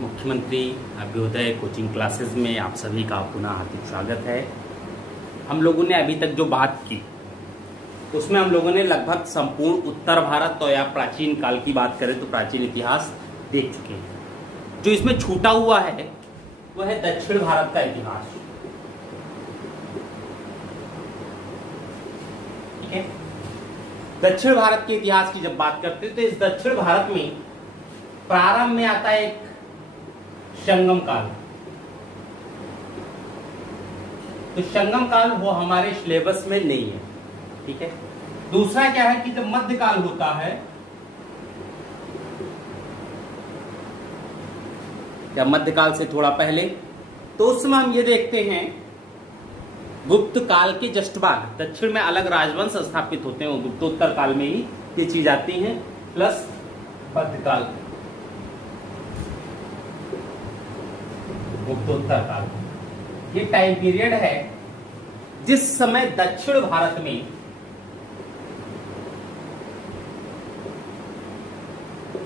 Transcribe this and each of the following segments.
मुख्यमंत्री Abhyuday coaching classes में आप सभी का पुनः हार्दिक स्वागत है। हम लोगों ने अभी तक जो बात की उसमें हम लोगों ने लगभग संपूर्ण उत्तर भारत तो या प्राचीन काल की बात करें तो प्राचीन इतिहास देख चुके हैं। जो इसमें छूटा हुआ है वो है दक्षिण भारत का इतिहास। ठीक है, दक्षिण भारत के इतिहास की जब बात करते हैं तो इस दक्षिण भारत में प्रारंभ में आता है एक संगम काल। तो संगम काल वो हमारे सिलेबस में नहीं है। ठीक है, दूसरा क्या है कि जब मध्यकाल होता है, या मध्यकाल से थोड़ा पहले, तो उस समय हम ये देखते हैं गुप्त काल के जस्ट बाद दक्षिण में अलग राजवंश स्थापित होते हैं। गुप्तोत्तर काल में ही ये चीज आती है, प्लस मध्यकाल, गुप्तोत्तर काल। ये टाइम पीरियड है जिस समय दक्षिण भारत में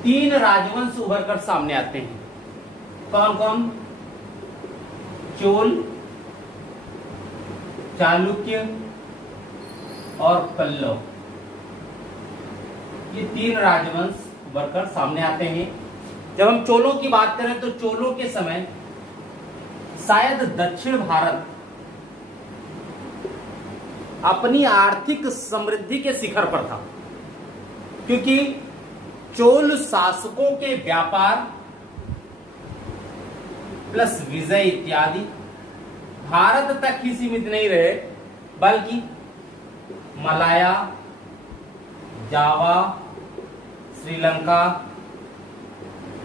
तीन राजवंश उभर कर सामने आते हैं। कौन कौन? चोल, चालुक्य और पल्लव। ये तीन राजवंश उभर कर सामने आते हैं। जब हम चोलों की बात करें तो चोलों के समय शायद दक्षिण भारत अपनी आर्थिक समृद्धि के शिखर पर था, क्योंकि चोल शासकों के व्यापार प्लस विजय इत्यादि भारत तक ही सीमित नहीं रहे, बल्कि मलाया, जावा, श्रीलंका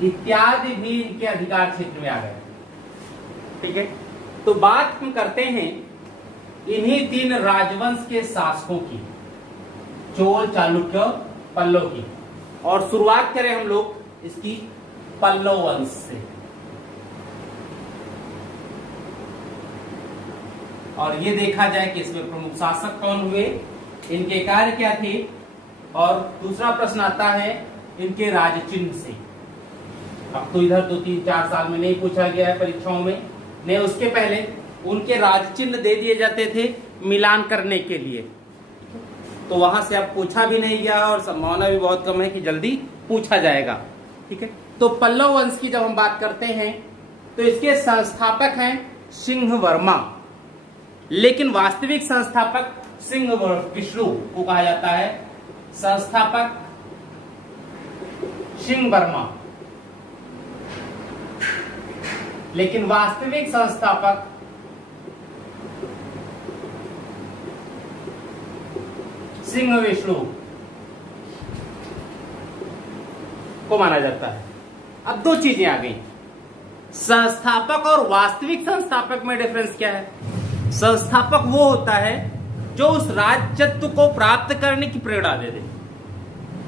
इत्यादि भी इनके अधिकार क्षेत्र में आ गए। ठीक है, तो बात हम करते हैं इन्हीं तीन राजवंश के शासकों की, चोल, चालुक्य, पल्लव की। और शुरुआत करें हम लोग इसकी पल्लव वंश से। और ये देखा जाए कि इसमें प्रमुख शासक कौन हुए, इनके कार्य क्या थे, और दूसरा प्रश्न आता है इनके राजचिन्ह से। अब तो इधर तो 3-4 साल में नहीं पूछा गया है परीक्षाओं में, नहीं उसके पहले उनके राजचिन्ह दे दिए जाते थे मिलान करने के लिए। तो वहां से अब पूछा भी नहीं गया और संभावना भी बहुत कम है कि जल्दी पूछा जाएगा। ठीक है, तो पल्लव वंश की जब हम बात करते हैं तो इसके संस्थापक हैं सिंह वर्मा, लेकिन वास्तविक संस्थापक सिंह विष्णु को कहा जाता है। संस्थापक सिंह वर्मा, लेकिन वास्तविक संस्थापक सिंह विष्णु को माना जाता है। अब दो चीजें आ गई, संस्थापक और वास्तविक संस्थापक में डिफरेंस क्या है? संस्थापक वो होता है जो उस राजत्व को प्राप्त करने की प्रेरणा दे दे,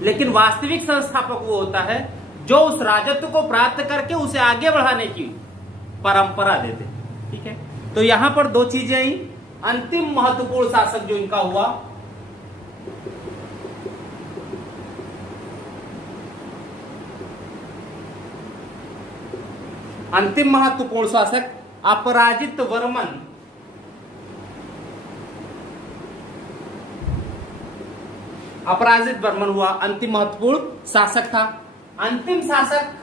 लेकिन वास्तविक संस्थापक वो होता है जो उस राजत्व को प्राप्त करके उसे आगे बढ़ाने की परंपरा दे दे। ठीक है, तो यहां पर दो चीजें आई। अंतिम महत्वपूर्ण शासक जो इनका हुआ, अंतिम महत्वपूर्ण शासक अपराजित वर्मन। अपराजित वर्मन हुआ, अंतिम महत्वपूर्ण शासक था। अंतिम शासक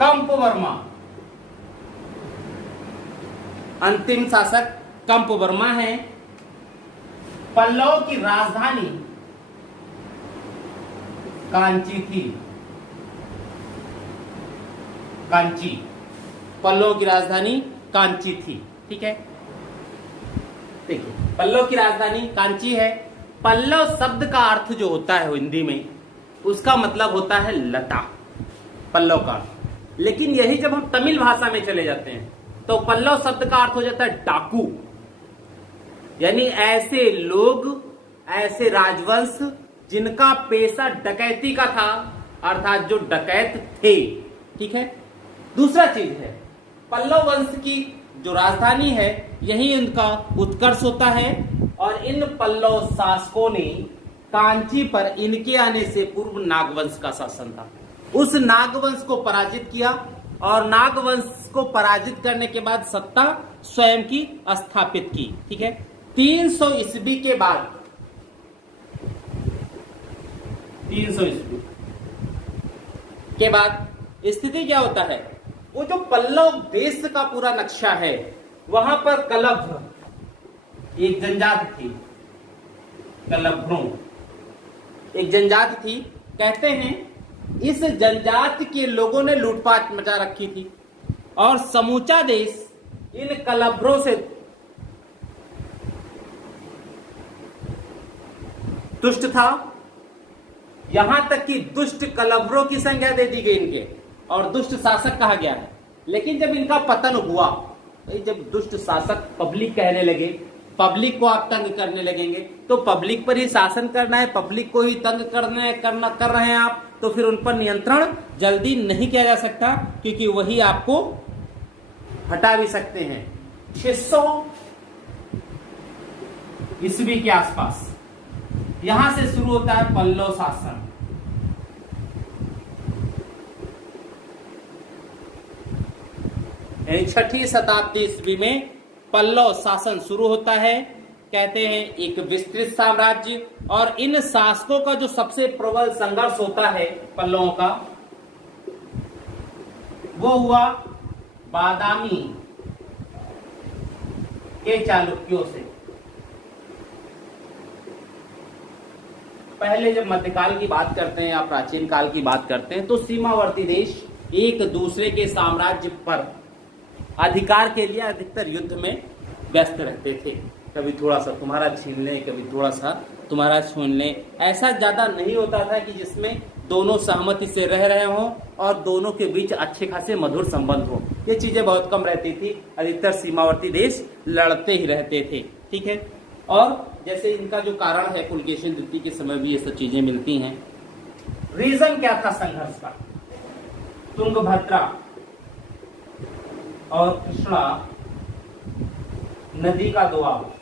कंप वर्मा। अंतिम शासक कंप वर्मा है। पल्लव की राजधानी कांची थी। कांची, पल्लव की राजधानी कांची थी। ठीक है, देखिए पल्लव की राजधानी कांची है। पल्लव शब्द का अर्थ जो होता है हिंदी में, उसका मतलब होता है लता, पल्लव का। लेकिन यही जब हम तमिल भाषा में चले जाते हैं तो पल्लव शब्द का अर्थ हो जाता है डाकू, यानी ऐसे लोग, ऐसे राजवंश जिनका पेशा डकैती का था, अर्थात जो डकैत थे। ठीक है, दूसरा चीज है पल्लव वंश की जो राजधानी है, यही इनका उत्कर्ष होता है। और इन पल्लव शासकों ने कांची पर इनके आने से पूर्व नागवंश का शासन था। उस नागवंश को पराजित किया और नागवंश को पराजित करने के बाद सत्ता स्वयं की स्थापित की। ठीक है, 300 ईस्वी के बाद 300 ईस्वी के बाद स्थिति क्या होता है, वो जो पल्लव देश का पूरा नक्शा है वहां पर कलभ एक जनजाति थी, कलभ्रों एक जनजाति थी। कहते हैं इस जनजाति के लोगों ने लूटपाट मचा रखी थी और समूचा देश इन कलभ्रों से तुष्ट था। यहां तक कि दुष्ट कलभ्रों की संज्ञा दे दी गई इनके और दुष्ट शासक कहा गया है। लेकिन जब इनका पतन हुआ, जब दुष्ट शासक पब्लिक कहने लगे, पब्लिक को आप तंग करने लगेंगे तो पब्लिक पर ही शासन करना है, पब्लिक को ही तंग कर रहे हैं आप, तो फिर उन पर नियंत्रण जल्दी नहीं किया जा सकता, क्योंकि वही आपको हटा भी सकते हैं। 600 ईस्वी के आसपास यहां से शुरू होता है पल्लव शासन। यानी 6ठी शताब्दी ईस्वी में पल्लव शासन शुरू होता है। कहते हैं एक विस्तृत साम्राज्य, और इन शासकों का जो सबसे प्रबल संघर्ष होता है पल्लवों का, वो हुआ बादामी के चालुक्यों से। पहले जब मध्यकाल की बात करते हैं या प्राचीन काल की बात करते हैं तो सीमावर्ती देश एक दूसरे के साम्राज्य पर अधिकार के लिए अधिकतर युद्ध में व्यस्त रहते थे। कभी थोड़ा सा तुम्हारा छीन ले, कभी थोड़ा सा तुम्हारा छीन ले। ऐसा ज्यादा नहीं होता था कि जिसमें दोनों सहमति से रह रहे हों और दोनों के बीच अच्छे खासे मधुर संबंध हो। ये चीजें बहुत कम रहती थी। अधिकतर सीमावर्ती देश लड़ते ही रहते थे। ठीक है, और जैसे इनका जो कारण है, पुलकेशिन द्वितीय के समय भी ये सब चीजें मिलती हैं। रीजन क्या था संघर्ष का? तुंगभद्रा और कृष्णा नदी का दोआब।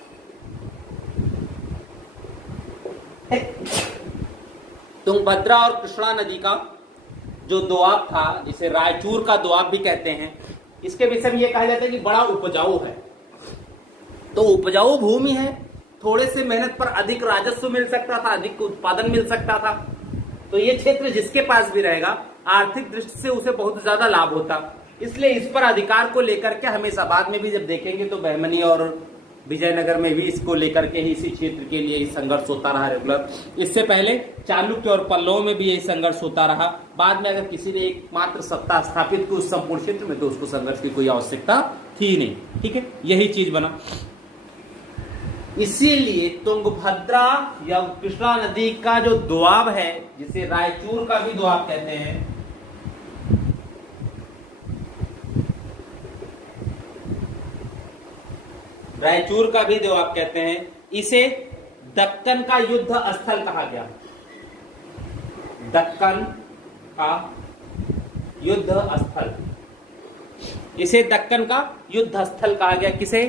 तुंगभद्रा और कृष्णा नदी का जो दोआब था, जिसे रायचूर का दोआब भी कहते हैं, इसके विषय में यह कहा जाता है कि बड़ा उपजाऊ है। तो उपजाऊ भूमि है, थोड़े से मेहनत पर अधिक राजस्व मिल सकता था, अधिक उत्पादन मिल सकता था। तो ये क्षेत्र जिसके पास भी रहेगा, आर्थिक दृष्टि से उसे बहुत ज्यादा लाभ होता। इसलिए इस पर अधिकार को लेकर के हमेशा, बाद में भी जब देखेंगे तो बहमनी और विजयनगर में भी इसको लेकर के ही, इसी क्षेत्र के लिए ही संघर्ष होता रहा रेगुलर। इससे पहले चालुक्य और पल्लव में भी यही संघर्ष होता रहा। बाद में अगर किसी ने एकमात्र सत्ता स्थापित की उस संपूर्ण क्षेत्र में, तो उसको संघर्ष की कोई आवश्यकता थी नहीं। ठीक है, यही चीज बना। इसीलिए तुंगभद्रा या कृष्णा नदी का जो दोआब है, जिसे रायचूर का भी दोआब कहते हैं, रायचूर का भी दोआब कहते हैं, इसे दक्कन का युद्ध स्थल कहा गया। दक्कन का युद्ध स्थल, इसे दक्कन का युद्ध स्थल कहा गया। किसे?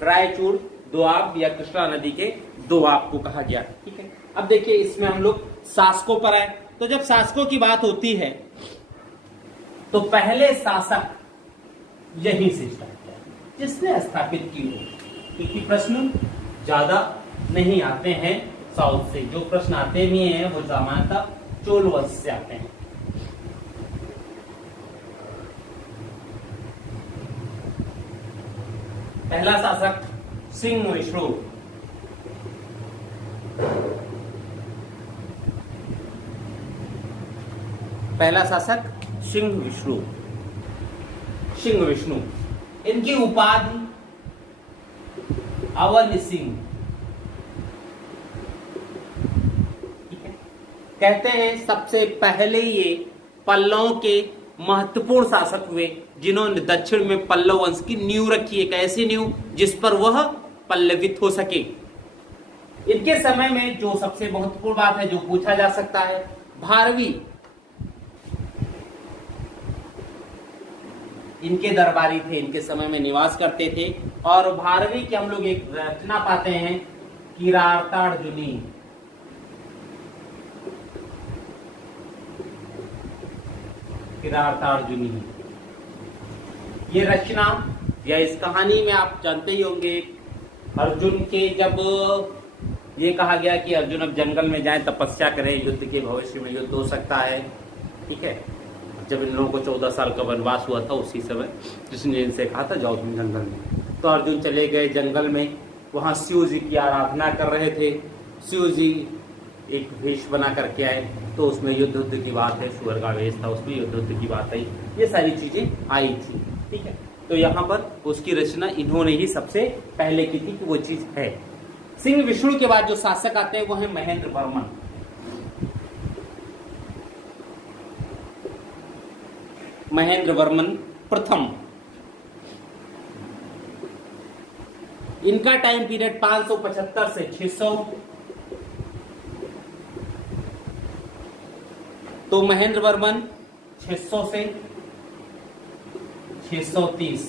रायचूर दोआब या कृष्णा नदी के दोआब को कहा गया। ठीक है, अब देखिए इसमें हम लोग शासकों पर आए। तो जब शासकों की बात होती है तो पहले शासक यहीं से स्टार्ट किया, जिसने स्थापित की हो, क्योंकि प्रश्न ज्यादा नहीं आते हैं साउथ से। जो प्रश्न आते भी हैं वो सामान्यतः चोल वंश से आते हैं। पहला शासक सिंह विष्णु। पहला शासक सिंह विष्णु। सिंह विष्णु, इनकी उपाधि अवन सिंह। कहते हैं सबसे पहले ये पल्लवों के महत्वपूर्ण शासक हुए, जिन्होंने दक्षिण में पल्लव वंश की नींव रखी, एक ऐसी नींव जिस पर वह पल्लवित हो सके। इनके समय में जो सबसे महत्वपूर्ण बात है, जो पूछा जा सकता है, भारवी इनके दरबारी थे, इनके समय में निवास करते थे। और भारवी की हम लोग एक रचना पाते हैं, किरातार्जुनी। किराता अर्जुनी। ये रचना या इस कहानी में आप जानते ही होंगे, अर्जुन के जब ये कहा गया कि अर्जुन अब जंगल में जाएं, तपस्या करें, युद्ध के भविष्य में युद्ध हो सकता है, ठीक है। जब इन लोगों को 14 साल का वनवास हुआ था उसी समय कृष्ण इनसे कहा था जाओ तुम जंगल में। तो अर्जुन चले गए जंगल में, वहां शिव जी की आराधना कर रहे थे। शिव जी एक वेश बना करके आए, तो उसमें युद्ध की बात है, सुअर का वेश था, उसमें युद्ध की बात आई, ये सारी चीजें आई थी, ठीक है। तो यहाँ पर उसकी रचना इन्होंने ही सबसे पहले की थी कि वो चीज है। सिंह विष्णु के बाद जो शासक आते हैं वो है महेंद्र वर्मन। महेंद्र वर्मन प्रथम। इनका टाइम पीरियड 575 से 600। तो महेंद्र वर्मन 600 से 630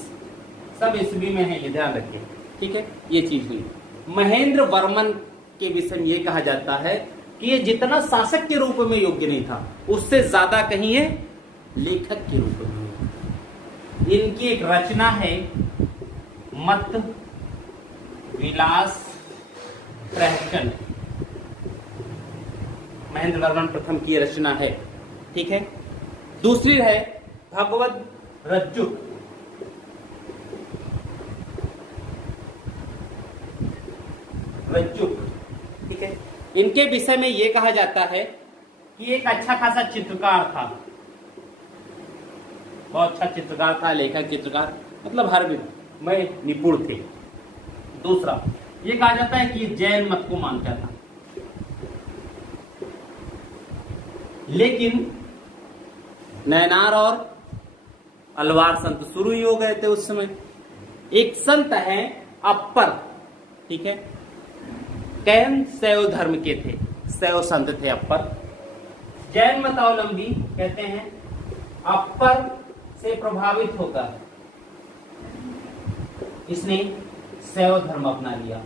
सब ईस्वी में है, ये ध्यान रखिए, ठीक है। ये चीज हुई। महेंद्र वर्मन के विषय में ये कहा जाता है कि ये जितना शासक के रूप में योग्य नहीं था, उससे ज्यादा कहीं ये लेखक के रूप में। इनकी एक रचना है मत विलास प्रहसन, महेंद्र वर्मन प्रथम की रचना है, ठीक है। दूसरी है भगवद रज्जुक। रज्जुक, ठीक है। इनके विषय में यह कहा जाता है कि एक अच्छा खासा चित्रकार था, बहुत अच्छा चित्रकार था, लेखक चित्रकार, मतलब हर में निपुण थे। दूसरा ये कहा जाता है कि जैन मत को मानता था, लेकिन नैनार और अलवार संत शुरू ही हो गए थे उस समय। एक संत है अप्पर, ठीक है, कैन शैव धर्म के थे, शैव संत थे अप्पर। जैन मतावलंबी कहते हैं अप्पर से प्रभावित होकर इसने शैव धर्म अपना लिया।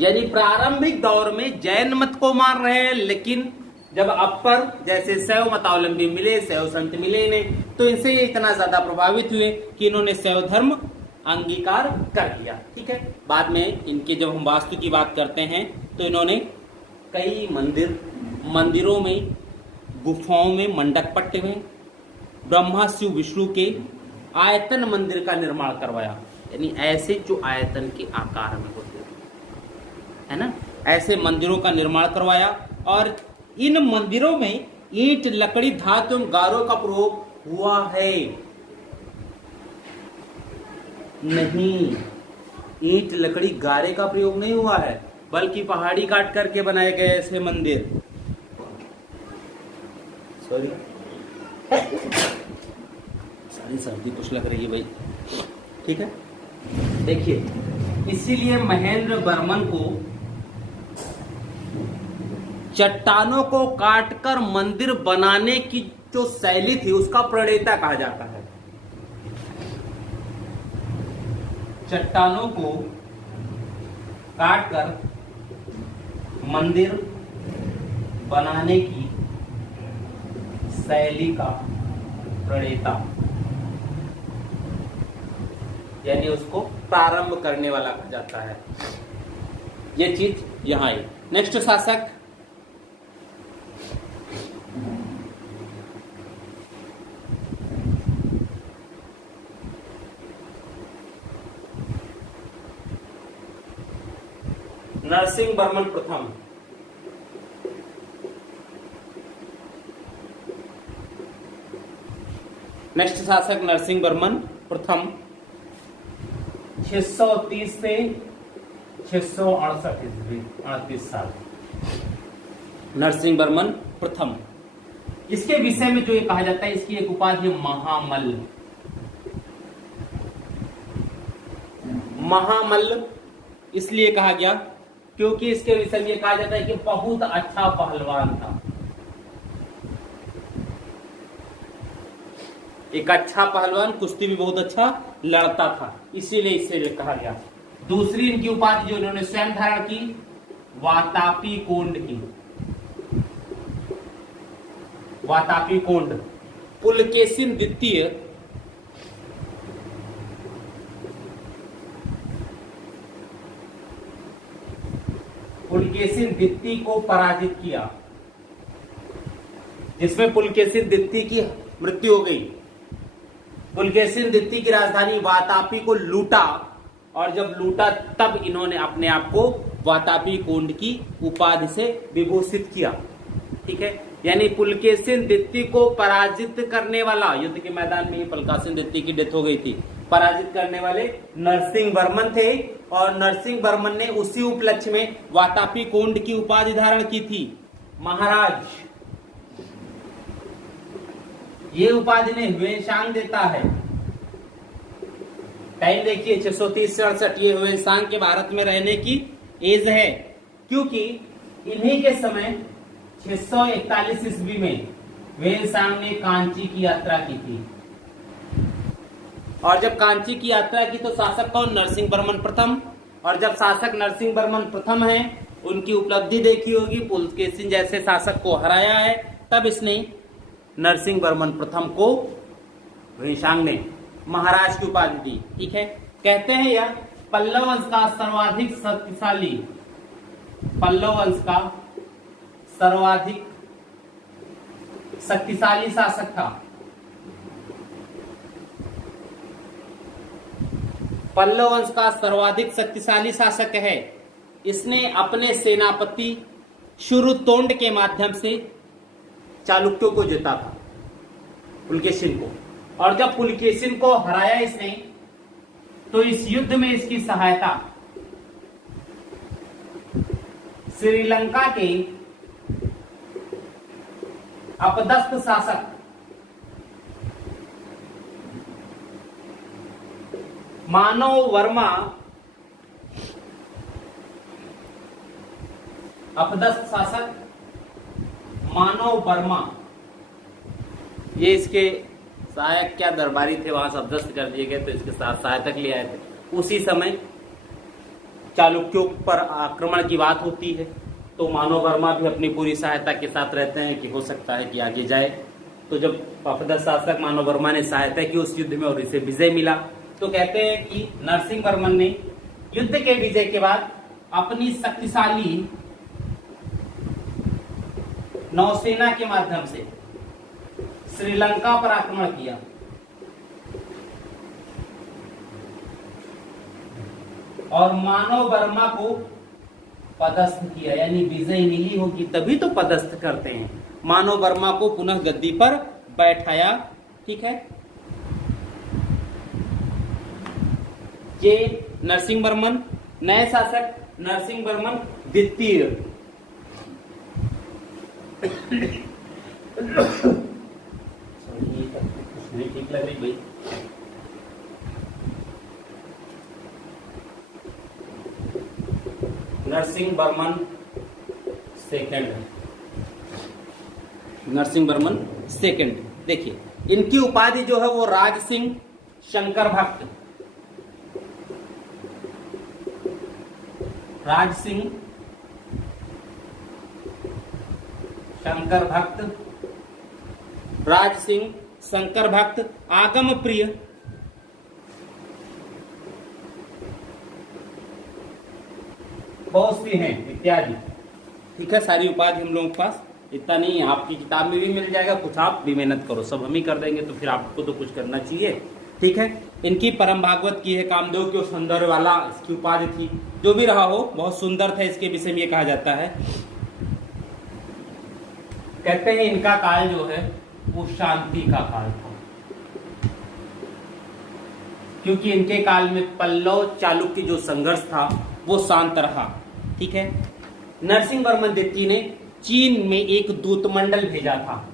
यानी प्रारंभिक दौर में जैन मत को मान रहे हैं, लेकिन जब अप्पर जैसे शैव मतावलंबी मिले, शैव संत मिले इन्हें, तो इनसे ये इतना ज्यादा प्रभावित हुए कि इन्होंने शैव धर्म अंगीकार कर लिया, ठीक है। बाद में इनके जब हम वास्तु की बात करते हैं तो इन्होंने कई मंदिरों में, गुफाओं में, मंडक पट्टे में ब्रह्मा शिव विष्णु के आयतन मंदिर का निर्माण करवाया। यानी ऐसे जो आयतन के आकार में होते है ना, ऐसे मंदिरों का निर्माण करवाया। और इन मंदिरों में ईंट, लकड़ी, धातु एवं गारों का प्रयोग हुआ है? नहीं, ईंट, लकड़ी, गारे का प्रयोग नहीं हुआ है, बल्कि पहाड़ी काट करके बनाए गए ऐसे मंदिर। सॉरी, सारी सर्दी कुछ लग रही है भाई, ठीक है। देखिए, इसीलिए महेंद्र वर्मन को चट्टानों को काटकर मंदिर बनाने की जो शैली थी उसका प्रणेता कहा जाता है। चट्टानों को काटकर मंदिर बनाने की शैली का प्रणेता, यानी उसको प्रारंभ करने वाला कहा जाता है। यह चीज यहां आई। नेक्स्ट शासक नरसिंह वर्मन प्रथम। नेक्स्ट शासक नरसिंह वर्मन प्रथम 630 से 668 ईस्वी, 38 साल। नरसिंह वर्मन प्रथम। इसके विषय में जो ये कहा जाता है, इसकी एक उपाधि है महामल्ल। महामल्ल इसलिए कहा गया क्योंकि इसके विषय में कहा जाता है कि बहुत अच्छा पहलवान था, एक अच्छा पहलवान, कुश्ती भी बहुत अच्छा लड़ता था, इसीलिए इससे कहा गया। दूसरी इनकी उपाधि जो इन्होंने स्वयं धारण की, वातापी कोंड की। वातापी कोंड। पुलकेशिन द्वितीय पुलकेशिन द्वितीय को पराजित किया, जिसमें पुलकेशिन द्वितीय की मृत्यु हो गई। पुलकेशिन द्वितीय की राजधानी वातापी को लूटा, और जब लूटा तब इन्होंने अपने आप को वातापी कोंड की उपाधि से विभूषित किया। ठीक है, यानी पुलकेशिन द्वितीय को पराजित करने वाला, युद्ध के मैदान में पुलकेशिन द्वितीय की डेथ हो गई थी, पराजित करने वाले नरसिंह वर्मन थे, और नरसिंह वर्मन ने उसी उपलक्ष्य में वातापी कोंड की उपाधि धारण की थी, महाराज। ये उपाधि ने ह्वेनसांग देता है। टाइम देखिए 630 से 68, ये ह्वेनसांग के भारत में रहने की एज है, क्योंकि इन्हीं के समय 641 ईस्वी में ह्वेनसांग ने कांची की यात्रा की थी। और जब कांची की यात्रा की तो शासक कौन? नरसिंह वर्मन प्रथम। और जब शासक नरसिंह वर्मन प्रथम है, उनकी उपलब्धि देखी होगी, पुलकेशिन जैसे शासक को हराया है, तब इसने नरसिंह वर्मन प्रथम को ह्वेनसांग ने महाराज की उपाधि दी। ठीक है, कहते हैं यह पल्लव वंश का सर्वाधिक शक्तिशाली, पल्लव वंश का सर्वाधिक शक्तिशाली शासक था। पल्लव वंश का सर्वाधिक शक्तिशाली शासक है। इसने अपने सेनापति शुरुतोंड के माध्यम से चालुक्यों को जीता था, पुलकेशिन को। और जब पुलकेशिन को हराया इसने, तो इस युद्ध में इसकी सहायता श्रीलंका के अपदस्थ शासक मानव वर्मा, अपदस्थ शासक मानव वर्मा, ये इसके सहायक क्या दरबारी थे, वहां से अपदस्थ कर दिए गए, तो इसके साथ सहायतक ले आए थे। उसी समय चालुक्यों पर आक्रमण की बात होती है, तो मानव वर्मा भी अपनी पूरी सहायता के साथ रहते हैं कि हो सकता है कि आगे जाए। तो जब अपदस्थ शासक मानव वर्मा ने सहायता की उस युद्ध में और इसे विजय मिला, तो कहते हैं कि नरसिंह वर्मन ने युद्ध के विजय के बाद अपनी शक्तिशाली नौसेना के माध्यम से श्रीलंका पर आक्रमण किया। और मानव वर्मा को पदस्थ किया, यानी विजय मिली होगी तभी तो पदस्थ करते हैं। मानव वर्मा को पुनः गद्दी पर बैठाया। ठीक है, ये नरसिंह वर्मन, नए शासक नरसिंह वर्मन द्वितीय। ठीक लग रही भाई। Narasimha Varman second, Narasimha Varman second. देखिए इनकी उपाधि जो है वो राज सिंह शंकर भक्त, राज सिंह शंकर भक्त, राज सिंह शंकर भक्त, आगम प्रिय, बहुत सी हैं इत्यादि। ठीक है, सारी उपाधि हम लोगों के पास इतना नहीं है, आपकी किताब में भी मिल जाएगा, कुछ आप भी मेहनत करो, सब हम ही कर देंगे तो फिर आपको तो कुछ करना चाहिए। ठीक है, इनकी परम भागवत की है, कामदेव के सौंदर्य वाला इसकी उपाधि थी। जो भी रहा हो बहुत सुंदर था, इसके विषय में ये कहा जाता है। कहते हैं इनका काल जो है वो शांति का काल था, क्योंकि इनके काल में पल्लव चालुक्य जो संघर्ष था वो शांत रहा। ठीक है, नरसिंह वर्मन द्वितीय ने चीन में एक दूतमंडल भेजा था,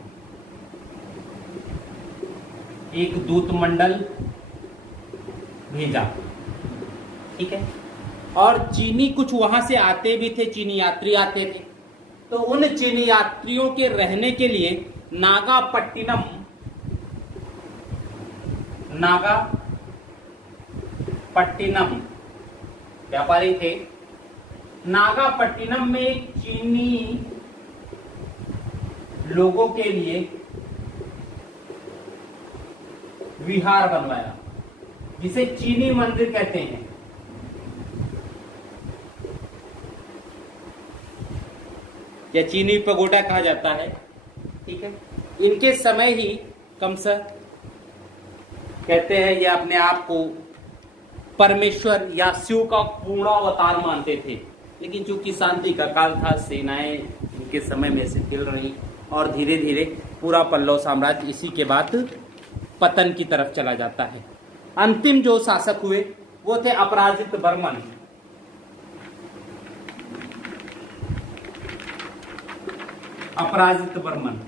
एक दूतमंडल भेजा। ठीक है, और चीनी कुछ वहां से आते भी थे, चीनी यात्री आते थे, तो उन चीनी यात्रियों के रहने के लिए नागापट्टिनम, नागापट्टिनम व्यापारी थे, नागापट्टिनम में चीनी लोगों के लिए विहार बनवाया, जिसे चीनी मंदिर कहते हैं। या चीनी पगोडा कहा जाता है, ठीक है। इनके समय ही कमसर कहते हैं ये अपने आप को परमेश्वर या शिव का पूर्ण अवतार मानते थे, लेकिन चूंकि शांति का काल था, सेनाएं इनके समय में से हिल रही और धीरे धीरे पूरा पल्लव साम्राज्य इसी के बाद पतन की तरफ चला जाता है। अंतिम जो शासक हुए वो थे अपराजित बर्मन। अपराजित बर्मन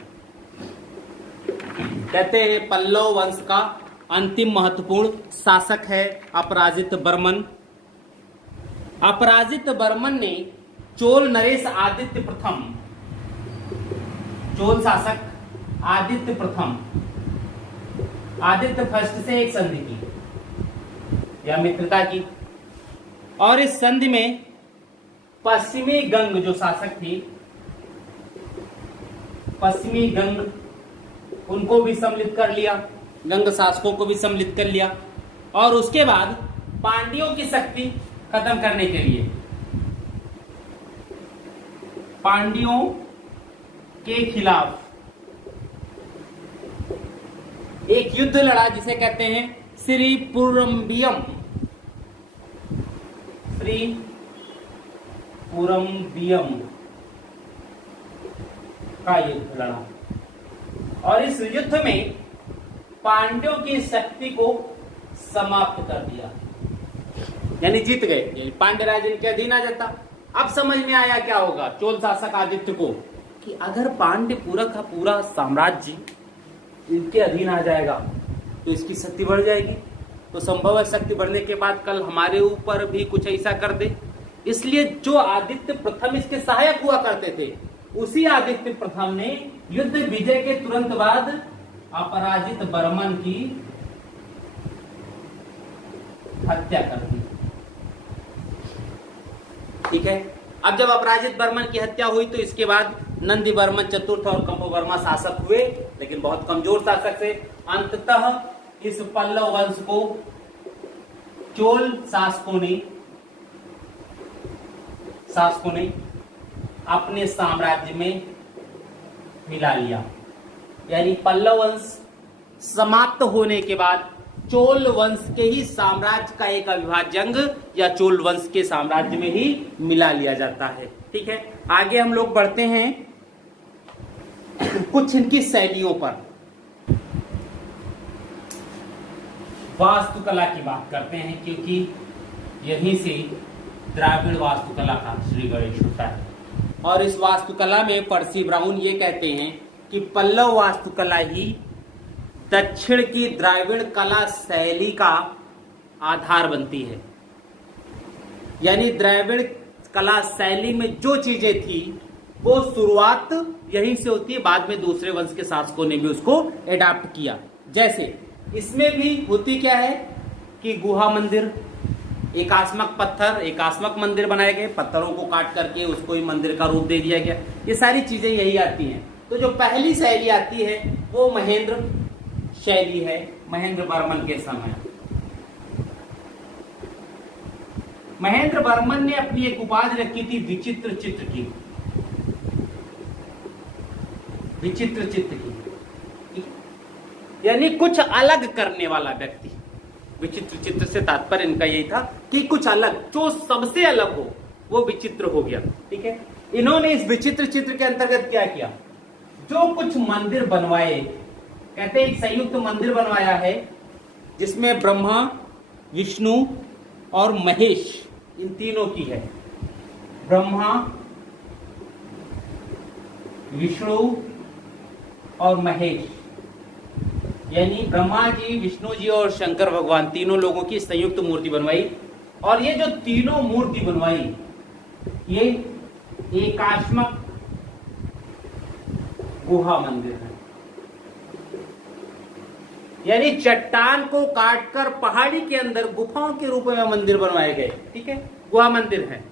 कहते हैं पल्लव वंश का अंतिम महत्वपूर्ण शासक है अपराजित बर्मन। अपराजित बर्मन ने चोल नरेश आदित्य प्रथम, चोल शासक आदित्य प्रथम, आदित्य फर्स्ट से एक संधि की या मित्रता की, और इस संधि में पश्चिमी गंग जो शासक थी, पश्चिमी गंग, उनको भी सम्मिलित कर लिया, गंग शासकों को भी सम्मिलित कर लिया। और उसके बाद पांड्यों की शक्ति खत्म करने के लिए पांड्यों के खिलाफ एक युद्ध लड़ा, जिसे कहते हैं श्रीपुरम्बियम, श्रीपुरम्बियम का युद्ध लड़ा। और इस युद्ध में पांड्यों की शक्ति को समाप्त कर दिया, यानी जीत गए, पांड्य राज इनके अधीन आ जाता। अब समझ में आया क्या होगा चोल शासक आदित्य को, कि अगर पांड्य पूरा का पूरा साम्राज्य इनके अधीन आ जाएगा तो इसकी शक्ति बढ़ जाएगी, तो संभव है शक्ति बढ़ने के बाद कल हमारे ऊपर भी कुछ ऐसा कर दे। इसलिए जो आदित्य प्रथम इसके सहायक हुआ करते थे, उसी आदित्य प्रथम ने युद्ध विजय के तुरंत बाद अपराजित बर्मन की हत्या कर दी, ठीक है। अब जब अपराजित बर्मन की हत्या हुई तो इसके बाद नंदी बर्मन चतुर्थ और कंबोवर्मा शासक हुए, लेकिन बहुत कमजोर शासक थे। अंततः इस पल्लव वंश को चोल शासकों ने अपने साम्राज्य में मिला लिया, यानी पल्लव वंश समाप्त होने के बाद चोल वंश के ही साम्राज्य का एक अविभाज्य अंग या चोल वंश के साम्राज्य में ही मिला लिया जाता है, ठीक है। आगे हम लोग बढ़ते हैं कुछ इनकी शैलियों पर, वास्तुकला की बात करते हैं, क्योंकि यहीं से द्राविड़ वास्तुकला का श्री गणेश होता है। और इस वास्तुकला में पर्सी ब्राउन ये कहते हैं कि पल्लव वास्तुकला ही दक्षिण की द्राविड़ कला शैली का आधार बनती है, यानी द्राविड़ कला शैली में जो चीजें थी वो शुरुआत यहीं से होती है, बाद में दूसरे वंश के शासकों ने भी उसको एडाप्ट किया। जैसे इसमें भी होती क्या है कि गुहा मंदिर, एकास्मक पत्थर, एकास्मक मंदिर बनाए गए, पत्थरों को काट करके उसको ही मंदिर का रूप दे दिया गया, ये सारी चीजें यही आती हैं। तो जो पहली शैली आती है वो महेंद्र शैली है, महेंद्र बर्मन के समय। महेंद्र बर्मन ने अपनी एक उपाधि रखी थी विचित्र चित्र की, विचित्र चित्र की, यानी कुछ अलग करने वाला व्यक्ति। विचित्र चित्र से तात्पर्य इनका यही था कि कुछ अलग, जो सबसे अलग हो वो विचित्र हो गया, ठीक है। इन्होंने इस विचित्र चित्र के अंतर्गत क्या किया, जो कुछ मंदिर बनवाए, कहते हैं एक संयुक्त मंदिर बनवाया है जिसमें ब्रह्मा, विष्णु और महेश, इन तीनों की है। ब्रह्मा, विष्णु और महेश, यानी ब्रह्मा जी, विष्णु जी और शंकर भगवान, तीनों लोगों की संयुक्त मूर्ति बनवाई। और ये जो तीनों मूर्ति बनवाई ये एकाश्मक गुहा मंदिर है, यानी चट्टान को काटकर पहाड़ी के अंदर गुफाओं के रूप में मंदिर बनवाए गए, ठीक है, गुहा मंदिर है।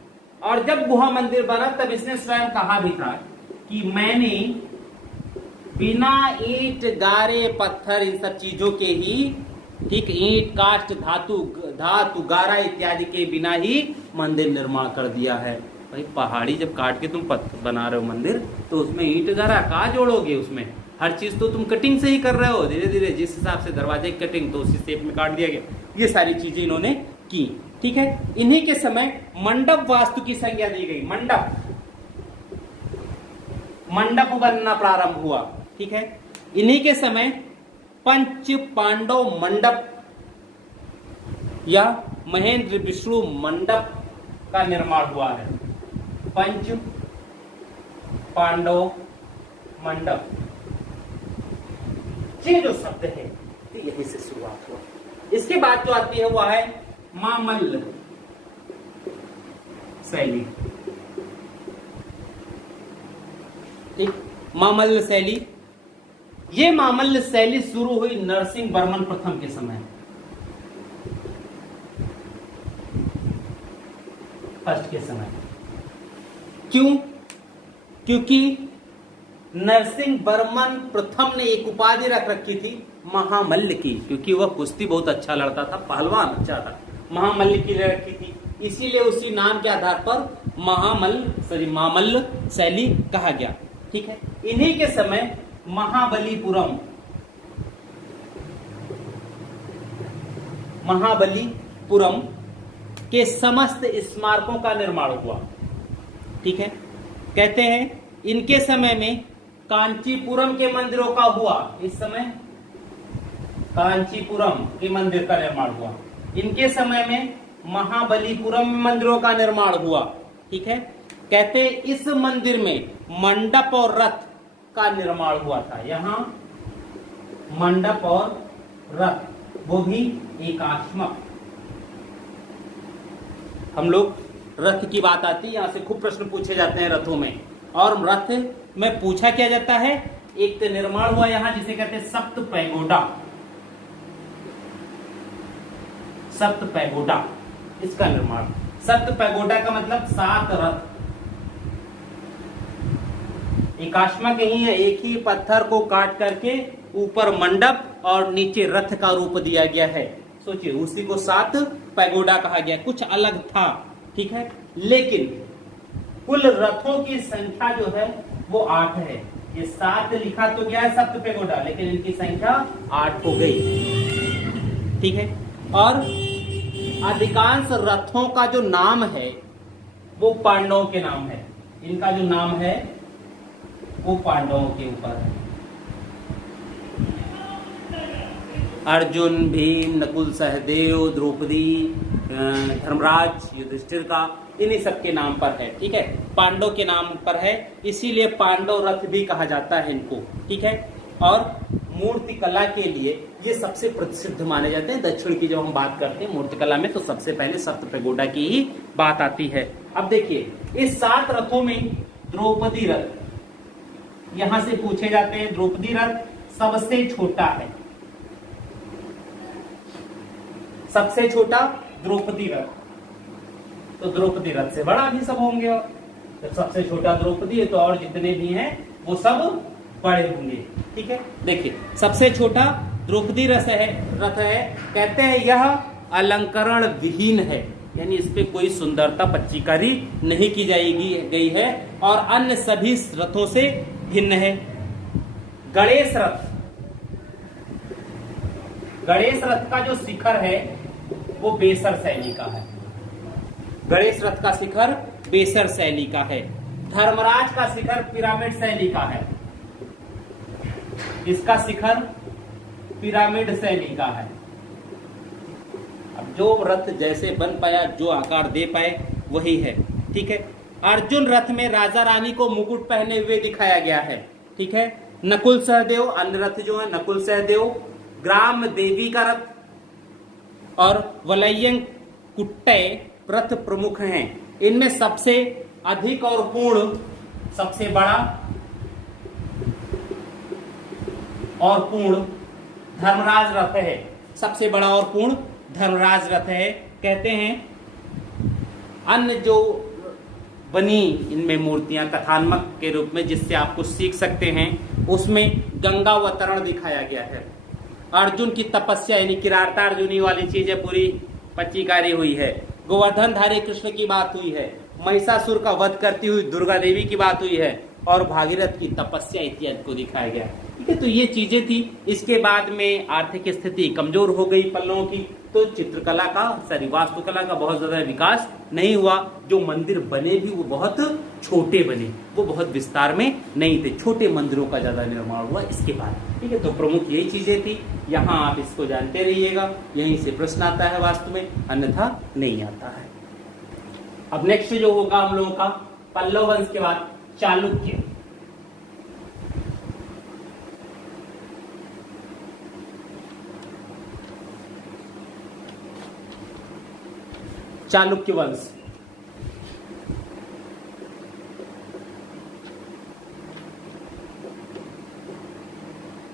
और जब गुहा मंदिर बना तब इसने स्वयं कहा भी था कि मैंने बिना ईंट, गारे, पत्थर, इन सब चीजों के ही ठीक, ईंट काष्ठ धातु गारा इत्यादि के बिना ही मंदिर निर्माण कर दिया है। भाई पहाड़ी जब काट के तुम पत्थर बना रहे हो मंदिर, तो उसमें ईंट गारा कहाँ जोड़ोगे? उसमें हर चीज तो तुम कटिंग से ही कर रहे हो, धीरे धीरे जिस हिसाब से दरवाजे की कटिंग तो उसी शेप में काट दिया गया। ये सारी चीजें इन्होंने की। ठीक है, इन्हीं के समय मंडप वास्तु की संज्ञा दी गई। मंडप बनना प्रारंभ हुआ। ठीक है, इन्हीं के समय पंच पांडव मंडप या महेंद्र विष्णु मंडप का निर्माण हुआ है। पंच पांडव मंडप, ये जो शब्द है यही से शुरुआत हुआ। इसके बाद जो आती है वह है मामल्ल शैली। ठीक, मामल्ल शैली, ये मामल्ल शैली शुरू हुई नरसिंह वर्मन प्रथम के समय, फर्स्ट के समय। क्यों? क्योंकि नरसिंह वर्मन प्रथम ने एक उपाधि रख रखी थी महामल्ल की, क्योंकि वह कुश्ती बहुत अच्छा लड़ता था, पहलवान अच्छा था, महामल्ल की रखी थी, इसीलिए उसी नाम के आधार पर मामल्ल शैली कहा गया। ठीक है, इन्हीं के समय महाबलीपुरम के समस्त स्मारकों का निर्माण हुआ। ठीक है, कहते हैं इनके समय में कांचीपुरम के मंदिरों का हुआ। इस समय कांचीपुरम के मंदिर का निर्माण हुआ। इनके समय में महाबलीपुरम मंदिरों का निर्माण हुआ। ठीक है, कहते हैं इस मंदिर में मंडप और रथ का निर्माण हुआ था। यहां मंडप और रथ, वो भी एकात्मक। हम लोग रथ की बात आती है, यहां से खूब प्रश्न पूछे जाते हैं रथों में। और रथ में पूछा क्या जाता है, एक तो निर्माण हुआ यहां जिसे कहते हैं सप्त पैगोडा। सप्त पैगोडा, इसका निर्माण। सप्त पैगोडा का मतलब 7 रथ। एकात्मक ही है, एक ही पत्थर को काट करके ऊपर मंडप और नीचे रथ का रूप दिया गया है। सोचिए, उसी को 7 पैगोडा कहा गया। कुछ अलग था, ठीक है, लेकिन कुल रथों की संख्या जो है वो 8 है। ये 7 लिखा तो गया है सप्त पैगोडा, लेकिन इनकी संख्या 8 हो गई। ठीक है, और अधिकांश रथों का जो नाम है वो पांडवों के नाम है। इनका जो नाम है वो पांडवों के ऊपर है। अर्जुन, भीम, नकुल, सहदेव, द्रौपदी, धर्मराज, युधिष्ठिर का, इन्हीं सब के नाम पर है। ठीक है, पांडव के नाम पर है, इसीलिए पांडव रथ भी कहा जाता है इनको। ठीक है, और मूर्ति कला के लिए ये सबसे प्रसिद्ध माने जाते हैं। दक्षिण की जब हम बात करते हैं मूर्ति कला में, तो सबसे पहले सप्त पैगोडा की ही बात आती है। अब देखिए, इस 7 रथों में द्रौपदी रथ यहां से पूछे जाते हैं। द्रौपदी रथ सबसे छोटा है, सबसे छोटा द्रौपदी रथ। तो द्रौपदी रथ से बड़ा भी सब होंगे, और जब सबसे छोटा द्रौपदी है तो और जितने भी हैं वो सब बड़े होंगे। ठीक है, देखिए सबसे छोटा द्रौपदी रथ है। कहते हैं यह अलंकरण विहीन है, यानी इस पे कोई सुंदरता पच्चीकारी नहीं की गई है, और अन्य सभी रथों से भिन्न है। गणेश रथ का जो शिखर है वो बेसर शैली का है। गणेश रथ का शिखर बेसर शैली का है। धर्मराज का शिखर पिरामिड शैली का है। इसका शिखर पिरामिड शैली का है। अब जो रथ जैसे बन पाया, जो आकार दे पाए, वही है। ठीक है, अर्जुन रथ में राजा रानी को मुकुट पहने हुए दिखाया गया है। ठीक है, नकुल सहदेव, अन्य रथ जो है नकुल सहदेव, ग्राम देवी का रथ और वलयं कुट्टय रथ प्रमुख हैं। इनमें सबसे अधिक और पूर्ण, सबसे बड़ा और पूर्ण धर्मराज रथ है। सबसे बड़ा और पूर्ण धर्मराज रथ है। कहते हैं अन्य जो बनी इनमें मूर्तियां कथात्मक के रूप में, जिससे आप कुछ सीख सकते हैं, उसमें गंगावतरण दिखाया गया है। अर्जुन की तपस्या यानी किराता अर्जुनी वाली चीजें पूरी पच्चीकारी हुई है। गोवर्धनधारी कृष्ण की बात हुई है, महिषासुर का वध करती हुई दुर्गा देवी की बात हुई है और भागीरथ की तपस्या इत्यादि को दिखाया गया। ठीक है, तो ये चीजें थी। इसके बाद में आर्थिक स्थिति कमजोर हो गई पल्लवों की, तो चित्रकला का वास्तुकला का बहुत ज्यादा विकास नहीं हुआ। जो मंदिर बने भी वो बहुत छोटे बने, वो बहुत विस्तार में नहीं थे, छोटे मंदिरों का ज्यादा निर्माण हुआ इसके बाद। ठीक है, तो प्रमुख यही चीजें थी। यहाँ आप इसको जानते रहिएगा, यहीं से प्रश्न आता है वास्तु में, अन्यथा नहीं आता है। अब नेक्स्ट जो होगा हम लोगों का पल्लव वंश के बाद चालुक्य। चालुक्य वंश,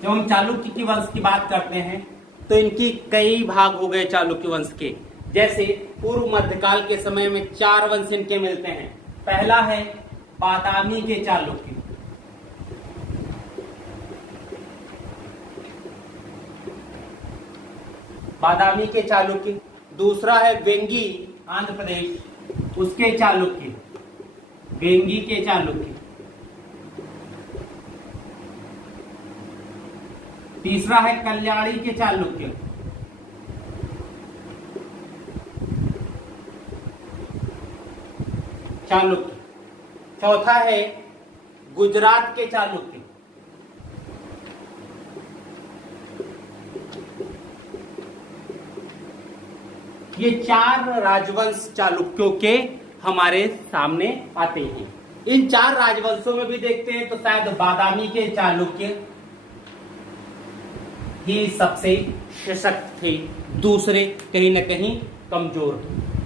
जब हम चालुक्य की वंश की बात करते हैं तो इनकी कई भाग हो गए चालुक्य वंश के। जैसे पूर्व मध्यकाल के समय में 4 वंश इनके मिलते हैं। पहला है बादामी के चालुक्य, बादामी के चालुक्य। दूसरा है वेंगी आंध्र प्रदेश, उसके चालुक्य, वेंगी के चालुक्य। तीसरा है कल्याणी के चालुक्य, चौथा है गुजरात के चालुक्य। ये 4 राजवंश चालुक्यों के हमारे सामने आते हैं। इन 4 राजवंशों में भी देखते हैं तो शायद बादामी के चालुक्य ही सबसे सशक्त थे, दूसरे कहीं न कहीं कमजोर।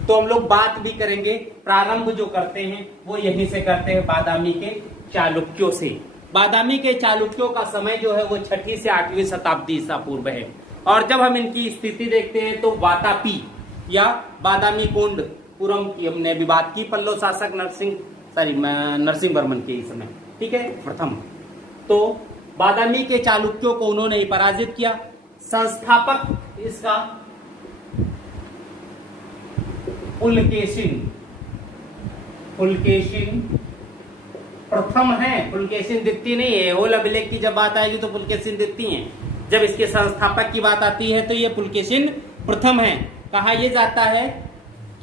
तो हम लोग बात भी करेंगे, प्रारंभ जो करते हैं वो यहीं से करते हैं, बादामी के चालुक्यों से। बादामी के चालुक्यों का समय जो है वो 6वीं से 8वीं शताब्दी ईसा पूर्व है। और जब हम इनकी स्थिति देखते हैं तो वातापी या बादामी कोंडपुरम की हमने अभी बात की, पल्लव शासक नरसिंह वर्मन के समय। ठीक है, प्रथम तो बादामी के चालुक्यों को उन्होंने ही पराजित किया। संस्थापक इसका पुलकेशिन प्रथम है, पुलकेशिन द्वितीय नहीं है। होल अभिलेख की जब बात आएगी तो पुलकेशिन द्वितीय है, जब इसके संस्थापक की बात आती है तो ये पुलकेशिन प्रथम है। कहा यह जाता है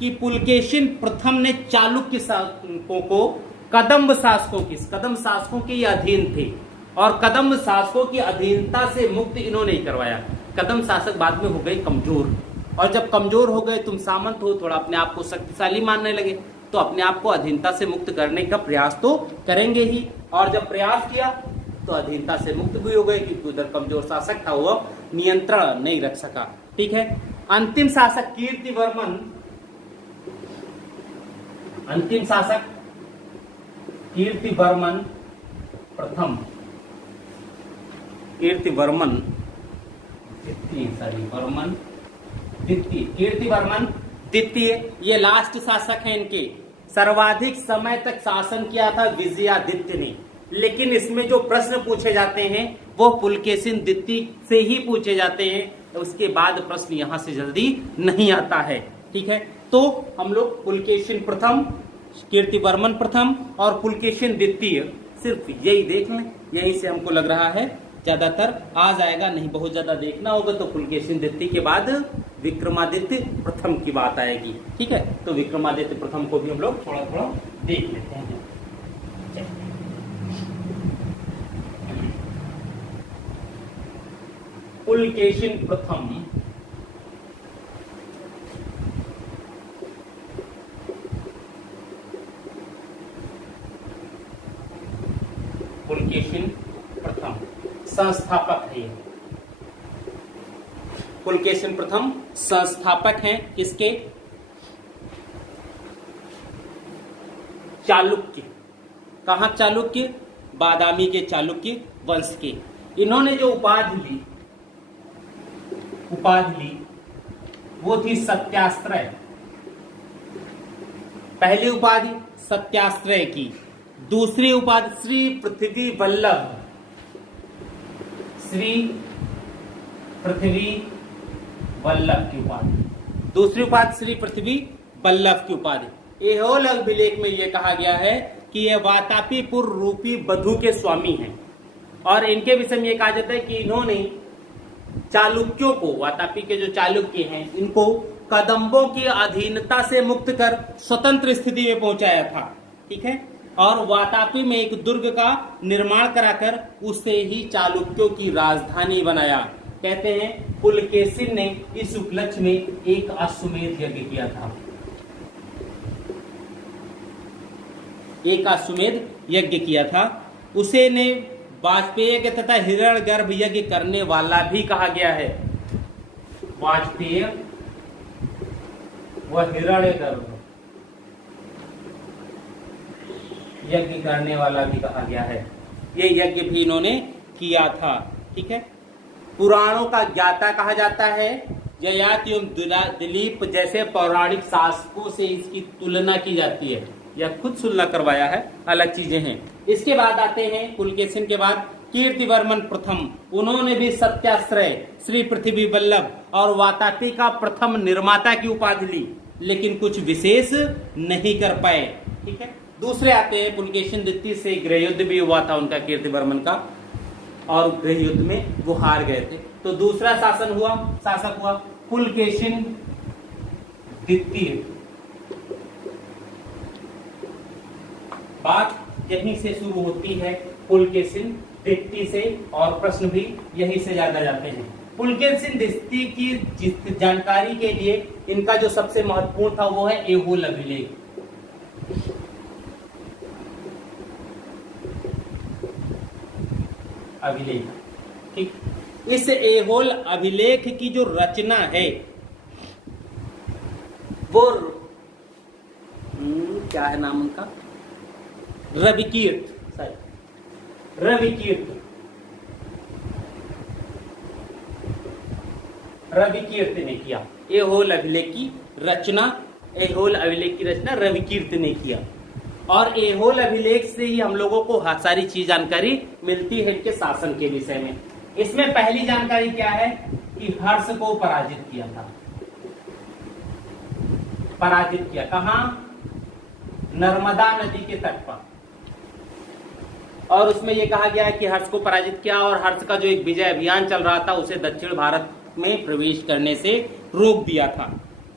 कि पुलकेशिन प्रथम ने चालुक्य शासकों को कदम्ब शासकों के अधीन थे और कदम्ब शासकों की अधीनता से मुक्त इन्होंने ही करवाया। कदम्ब शासक बाद में हो गए कमजोर, और जब कमजोर हो गए, तुम सामंत हो, थोड़ा अपने आप को शक्तिशाली मानने लगे, तो अपने आप को अधीनता से मुक्त करने का प्रयास तो करेंगे ही। और जब प्रयास किया तो अधीनता से मुक्त भी हो गए, क्योंकि उधर कमजोर शासक था, वो नियंत्रण नहीं रख सका। ठीक है, अंतिम शासक कीर्तिवर्मन प्रथम, कीर्तिवर्मन द्वितीय, ये लास्ट शासक हैं इनके। सर्वाधिक समय तक शासन किया था विजयादित्य ने, लेकिन इसमें जो प्रश्न पूछे जाते हैं वो पुलकेशिन द्वितीय से ही पूछे जाते हैं, उसके बाद प्रश्न यहां से जल्दी नहीं आता है। ठीक है, तो हम लोग पुलकेशिन प्रथम, कीर्तिवर्मन प्रथम और पुलकेशिन द्वितीय सिर्फ यही देख लें, यहीं से हमको लग रहा है ज्यादातर आ जाएगा। नहीं बहुत ज्यादा देखना होगा तो पुलकेशिन द्वितीय के बाद विक्रमादित्य प्रथम की बात आएगी। ठीक है, तो विक्रमादित्य प्रथम को भी हम लोग थोड़ा थोड़ा देख लेते हैं। पुलकेशिन प्रथम संस्थापक है। पुलकेशिन प्रथम संस्थापक हैं किसके? चालुक्य। कहा चालुक्य? बादामी के चालुक्य वंश के। इन्होंने जो उपाधि ली वो थी सत्याश्रय। पहली उपाधि सत्याश्रय की, दूसरी उपाधि श्री पृथ्वी वल्लभ, श्री पृथ्वी वल्लभ की उपाधि। दूसरी उपाधि श्री पृथ्वी वल्लभ की उपाधि। ऐहोल अभिलेख में यह कहा गया है कि ये वातापीपुर रूपी बधू के स्वामी हैं और इनके विषय में यह कहा जाता है कि इन्होंने चालुक्यों को, वातापी के जो चालुक्य हैं, इनको कदंबों की अधीनता से मुक्त कर स्वतंत्र स्थिति में पहुंचाया था। ठीक है, और वातापी में एक दुर्ग का निर्माण कराकर उसे ही चालुक्यों की राजधानी बनाया। कहते हैं पुलकेशिन ने इस उपलक्ष्य में एक अश्वमेध यज्ञ किया था। एक अश्वमेध यज्ञ किया था। उसे ने वाजपेय तथा हिरण्यगर्भ यज्ञ करने वाला भी कहा गया है। वाजपेय व हिरण्यगर्भ यज्ञ करने वाला भी कहा गया है। ये यज्ञ भी इन्होंने किया था। ठीक है, पुराणों का ज्ञाता कहा जाता है। ययाति एवं दिलीप जैसे पौराणिक शासकों से इसकी तुलना की जाती है। यह खुद तुलना करवाया है, अलग चीजें हैं। इसके बाद आते हैं पुलकेशिन के बाद कीर्तिवर्मन प्रथम। उन्होंने भी सत्याश्रय, श्री पृथ्वी वल्लभ और वातापी का प्रथम निर्माता की उपाधि ली, लेकिन कुछ विशेष नहीं कर पाए। ठीक है, दूसरे आते हैं पुलकेशिन द्वितीय से गृह युद्ध भी हुआ था उनका, कीर्तिवर्मन का, और गृह युद्ध में वो हार गए थे। तो दूसरा शासक हुआ पुलकेशिन द्वितीय। बात यहीं से शुरू होती है, पुलकेशिन द्वितीय से, और प्रश्न भी यहीं से ज्यादा जाते हैं। पुलकेशिन द्वितीय की जानकारी के लिए इनका जो सबसे महत्वपूर्ण था वो है ऐहोल अभिलेख। ठीक, इस ऐहोल अभिलेख की जो रचना है वो क्या है नाम उनका, रविकीर्त ने किया। ऐहोल अभिलेख की रचना रविकीर्त ने किया, और ऐहोल अभिलेख से ही हम लोगों को सारी चीज जानकारी मिलती है इनके शासन के विषय में। इसमें पहली जानकारी क्या है कि हर्ष को पराजित किया था। पराजित किया कहां? नर्मदा नदी के तट पर। और उसमें यह कहा गया है कि हर्ष को पराजित किया, और हर्ष का जो एक विजय अभियान चल रहा था उसे दक्षिण भारत में प्रवेश करने से रोक दिया था।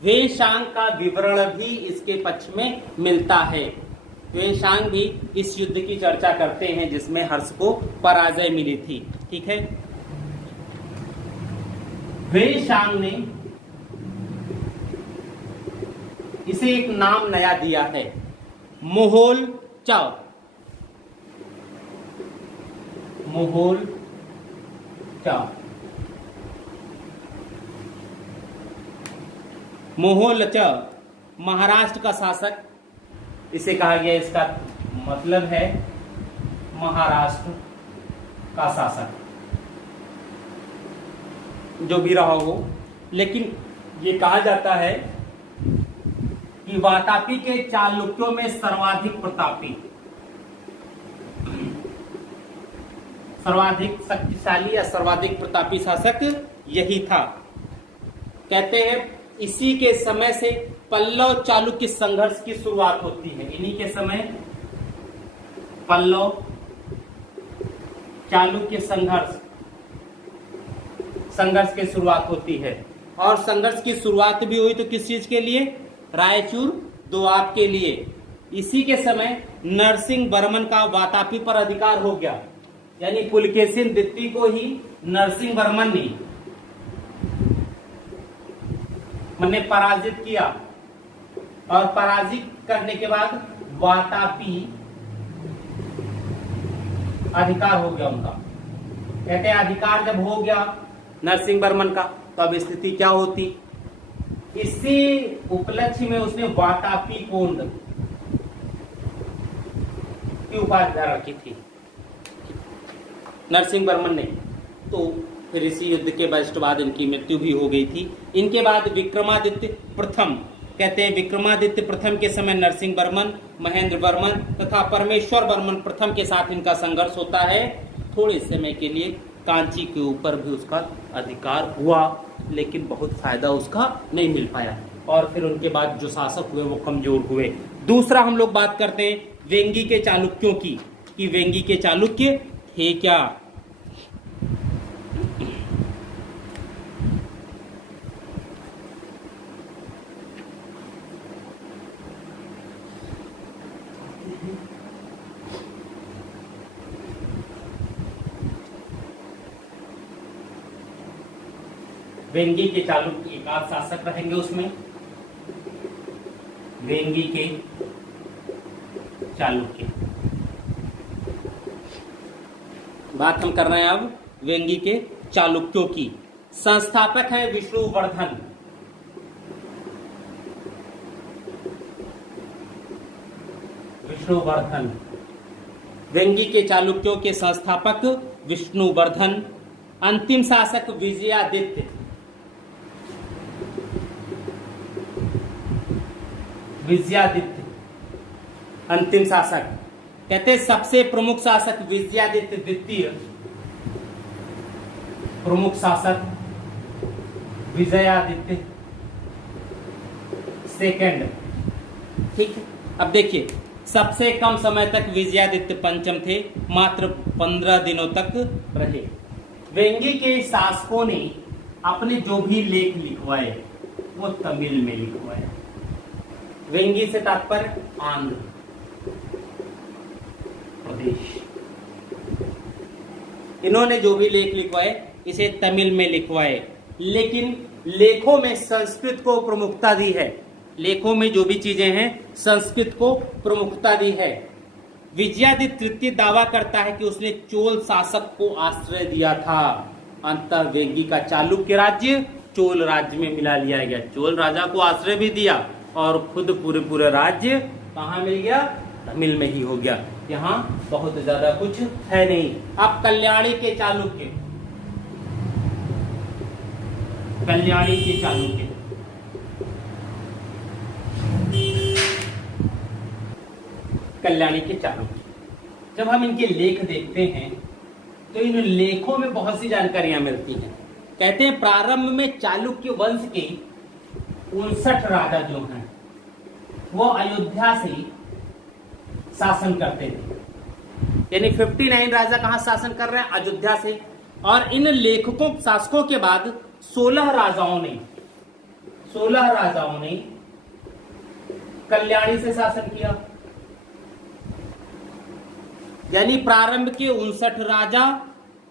वेशांग का विवरण भी इसके पक्ष में मिलता है। वेशांग भी इस युद्ध की चर्चा करते हैं जिसमें हर्ष को पराजय मिली थी। ठीक है, वेशांग ने इसे एक नाम नया दिया है, मोहोल चाव। मोहोल-चाव महाराष्ट्र का शासक इसे कहा गया। इसका मतलब है महाराष्ट्र का शासक, जो भी रहा हो। लेकिन ये कहा जाता है कि वातापी के चालुक्यों में सर्वाधिक प्रतापी, सर्वाधिक शक्तिशाली या सर्वाधिक प्रतापी शासक यही था। कहते हैं इसी के समय से पल्लव चालुक्य संघर्ष की शुरुआत होती है। इन्हीं के समय पल्लव चालुक्य संघर्ष की शुरुआत होती है। और संघर्ष की शुरुआत भी हुई तो किस चीज के लिए? रायचूर दोआब के लिए। इसी के समय नरसिंह वर्मन का वातापी पर अधिकार हो गया, यानी पुलकेशिन द्वितीय को ही नरसिंह वर्मन ने पराजित किया, और पराजित करने के बाद वातापी अधिकार हो गया उनका। कहते हैं अधिकार जब हो गया नरसिंह वर्मन का, तो अब स्थिति क्या होती? इसी उपलक्ष्य में उसने वातापी कोंड की उपाधि रखी थी नरसिंह वर्मन ने। तो फिर इसी युद्ध के बाद इनकी मृत्यु भी हो गई थी। इनके बाद विक्रमादित्य प्रथम, कहते हैं विक्रमादित्य प्रथम के समय नरसिंह वर्मन, महेंद्र वर्मन तथा परमेश्वर वर्मन प्रथम के साथ इनका संघर्ष होता है। थोड़े समय के लिए कांची के ऊपर भी उसका अधिकार हुआ, लेकिन बहुत फायदा उसका नहीं मिल पाया, और फिर उनके बाद जो शासक हुए वो कमजोर हुए। दूसरा हम लोग बात करते हैं वेंगी के चालुक्यों की, कि वेंगी के चालुक्य थे क्या। वेंगी के चालुक्य एक आध शासक रहेंगे उसमें, वेंगी के चालुक्य। बात हम कर रहे हैं अब वेंगी के चालुक्यों की। संस्थापक है विष्णुवर्धन। विष्णुवर्धन वेंगी के चालुक्यों के संस्थापक विष्णुवर्धन। अंतिम शासक विजयादित्य। विजयादित्य अंतिम शासक। कहते हैं सबसे प्रमुख शासक विजयादित्य द्वितीय, प्रमुख शासक विजयादित्य सेकंड। ठीक है, अब देखिए सबसे कम समय तक विजयादित्य पंचम थे, मात्र 15 दिनों तक रहे। वेंगी के शासकों ने अपने जो भी लेख लिखवाए वो तमिल में लिखवाए। वेंगी से तात्पर्य आंध्र प्रदेश। इन्होंने जो भी लेख लिखवाए इसे तमिल में लिखवाए, लेकिन लेखों में संस्कृत को प्रमुखता दी है। लेखों में जो भी चीजें हैं संस्कृत को प्रमुखता दी है। विजयादित्य तृतीय दावा करता है कि उसने चोल शासक को आश्रय दिया था। अंततः वेंगी का चालुक्य राज्य चोल राज्य में मिला लिया गया। चोल राजा को आश्रय भी दिया और खुद पूरे राज्य कहाँ मिल गया, तमिल में ही हो गया। यहाँ बहुत ज्यादा कुछ है नहीं। अब कल्याणी के चालुक्य, कल्याणी के चालुक्य। कल्याणी के चालुक्य जब हम इनके लेख देखते हैं तो इन लेखों में बहुत सी जानकारियां मिलती हैं। कहते हैं प्रारंभ में चालुक्य वंश के 59 राजा जो हैं वो अयोध्या से शासन करते थे। यानी 59 राजा कहां शासन कर रहे हैं, अयोध्या से। और इन लेखकों शासकों के बाद 16 राजाओं ने कल्याणी से शासन किया। यानी प्रारंभ के 59 राजा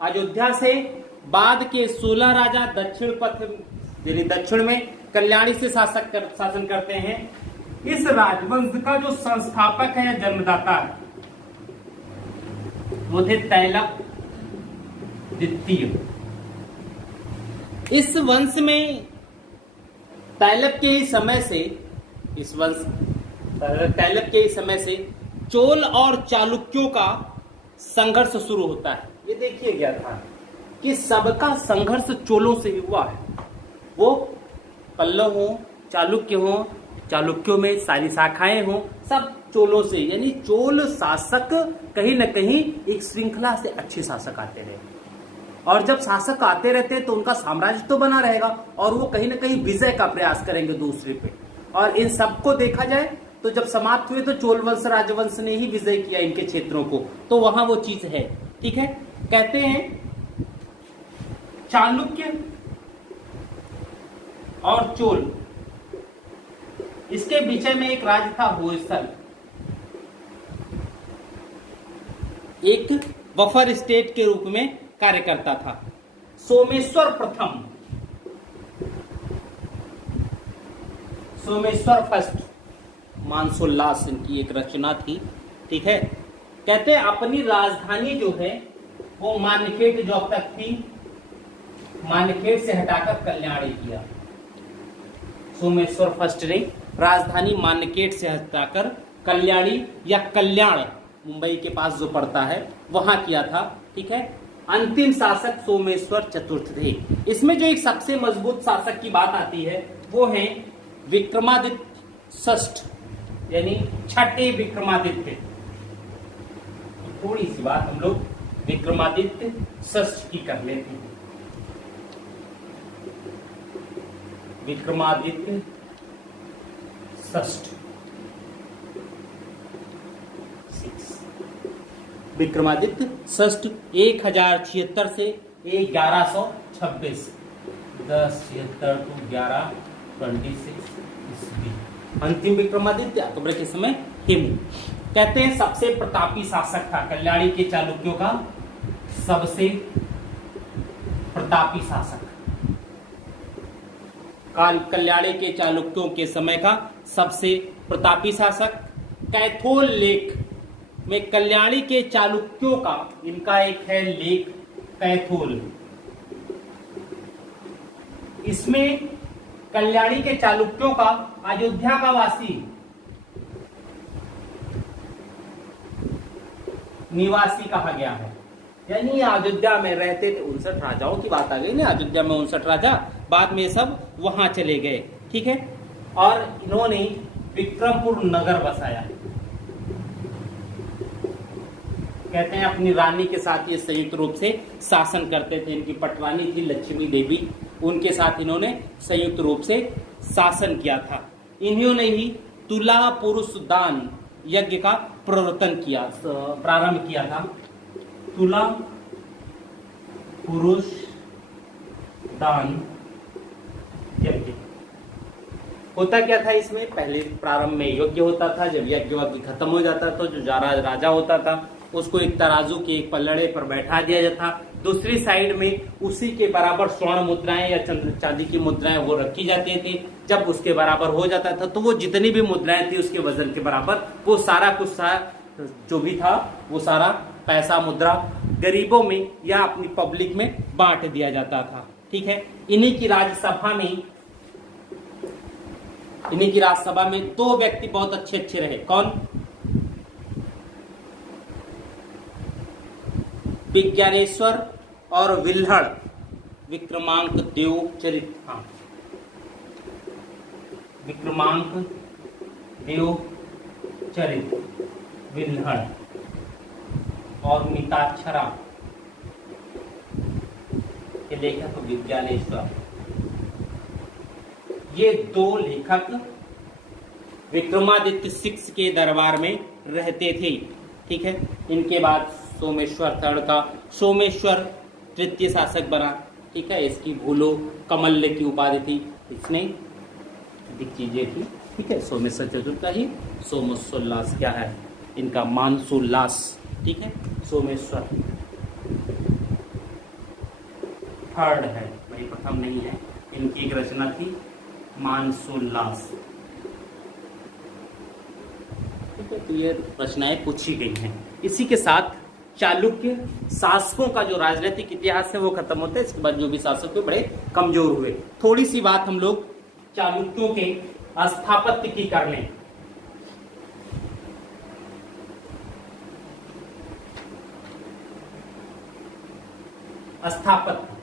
अयोध्या से, बाद के 16 राजा दक्षिण पथ यानी दक्षिण में कल्याणी से शासन करते हैं। इस राजवंश का जो संस्थापक है या जन्मदाता है वो थे तैलप द्वितीय। इस वंश में तैलप के ही समय से, तैलप के ही समय से चोल और चालुक्यों का संघर्ष शुरू होता है। ये देखिए गया था कि सबका संघर्ष चोलों से ही हुआ है। वो पल्लव हो, चालुक्य हो, चालुक्यों में सारी शाखाएं हो, सब चोलों से। यानी चोल शासक कहीं न कहीं एक श्रृंखला से अच्छे शासक आते रहे, और जब शासक आते रहते हैं तो उनका साम्राज्य तो बना रहेगा और वो कहीं न कहीं विजय का प्रयास करेंगे दूसरे पे। और इन सबको देखा जाए तो जब समाप्त हुए तो चोल वंश राजवंश ने ही विजय किया इनके क्षेत्रों को, तो वहां वो चीज है। ठीक है, कहते हैं चालुक्य और चोल, इसके बीच में एक राज्य था होयसल, एक बफर स्टेट के रूप में कार्य करता था। सोमेश्वर प्रथम, सोमेश्वर फर्स्ट, मानसोल्लास इनकी एक रचना थी। ठीक है, कहते हैं अपनी राजधानी जो है वो मान्यखेट जो अब तक थी, मान्यखेट से हटाकर कल्याणी किया। सोमेश्वर फर्स्ट ने राजधानी मान्यखेट से हटाकर कल्याणी या कल्याण, मुंबई के पास जो पड़ता है, वहां किया था। ठीक है, अंतिम शासक सोमेश्वर चतुर्थ थे। इसमें जो एक सबसे मजबूत शासक की बात आती है वो है विक्रमादित्य षष्ठ, यानी छठे विक्रमादित्य। थोड़ी सी बात हम लोग विक्रमादित्य षष्ठ की कर लेते हैं। विक्रमादित्य षष्ठ, विक्रमादित्य षष्ठ 1076 से 1126, 1076 to 1126 ईस्वी। अंतिम विक्रमादित्य अकबर के समय हेमू। कहते हैं सबसे प्रतापी शासक था कल्याणी के चालुक्यों का, सबसे प्रतापी शासक कल्याणी के चालुक्यों के समय का सबसे प्रतापी शासक। कैथोल लेख में कल्याणी के चालुक्यों का इनका एक है लेख कैथोल, इसमें कल्याणी के चालुक्यों का अयोध्या का वासी निवासी कहा गया है, यानी अयोध्या में रहते थे। 59 राजाओं की बात आ गई ना, अयोध्या में 59 राजा, बाद में सब वहां चले गए, ठीक है। और इन्होंने विक्रमपुर नगर बसाया। कहते हैं अपनी रानी के साथ ये संयुक्त रूप से शासन करते थे। इनकी पटरानी थी लक्ष्मी देवी, उनके साथ इन्होंने संयुक्त रूप से शासन किया था। इन्होंने ही तुला पुरुष दान यज्ञ का प्रारंभ किया था। तुला पुरुष दान यज्ञ होता क्या था इसमें? पहले प्रारंभ में यज्ञ होता था, जब यज्ञ खत्म हो जाता तो जो राजा होता था उसको एक तराजू के एक पल्लड़े पर बैठा दिया जाता, दूसरी साइड में उसी के बराबर स्वर्ण मुद्राएं या चांदी की मुद्राएं वो रखी जाती थी। जब उसके बराबर हो जाता था तो वो जितनी भी मुद्राएं थी उसके वजन के बराबर वो सारा कुछ जो भी था वो सारा पैसा मुद्रा गरीबों में या अपनी पब्लिक में बांट दिया जाता था, ठीक है। इन्हीं की राज्यसभा में दो व्यक्ति बहुत अच्छे रहे। कौन? विज्ञानेश्वर और विल्हड़ विक्रमांक देव चरित। हाँ, विक्रमांक देव चरित विल्हड़ और मिताक्षरा के लेखक विज्ञानेश्वर, ये दो लेखक विक्रमादित्य 6 के दरबार में रहते थे, ठीक है। इनके बाद सोमेश्वर थर्ड का सोमेश्वर तृतीय शासक बना, ठीक है। इसकी भूलो कमल्य की उपाधि थी, इसने अधिक चीजें थी, ठीक है। सोमेश्वर चतुर्थ का ही सोमोल्लास क्या है इनका? मानसोल्लास, ठीक है। सोमेश्वर थर्ड है भाई, प्रथम नहीं है। इनकी एक रचना थी मानसोल्लास, ठीक है। तो ये रचनाएं पूछी गई हैं। इसी के साथ चालुक्य शासकों का जो राजनीतिक इतिहास है वो खत्म होता है। इसके बाद जो भी शासक हुए बड़े कमजोर हुए। थोड़ी सी बात हम लोग चालुक्यों के स्थापत्य की कर लें। स्थापत्य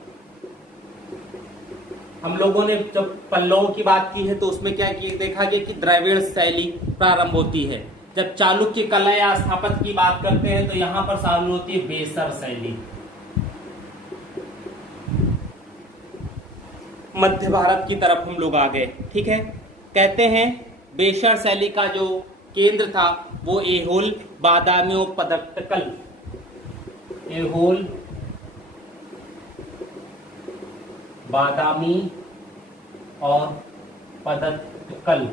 हम लोगों ने जब पल्लवों की बात की है तो उसमें क्या देखा गया कि द्रविड़ शैली प्रारंभ होती है। जब चालुक्य कला या स्थापत्य की बात करते हैं तो यहां पर शामिल होती है बेसर शैली। मध्य भारत की तरफ हम लोग आ गए, ठीक है। कहते हैं बेसर शैली का जो केंद्र था वो एहोल, बादामी और पदक्कल, एहोल, बादामी और पदक्कल,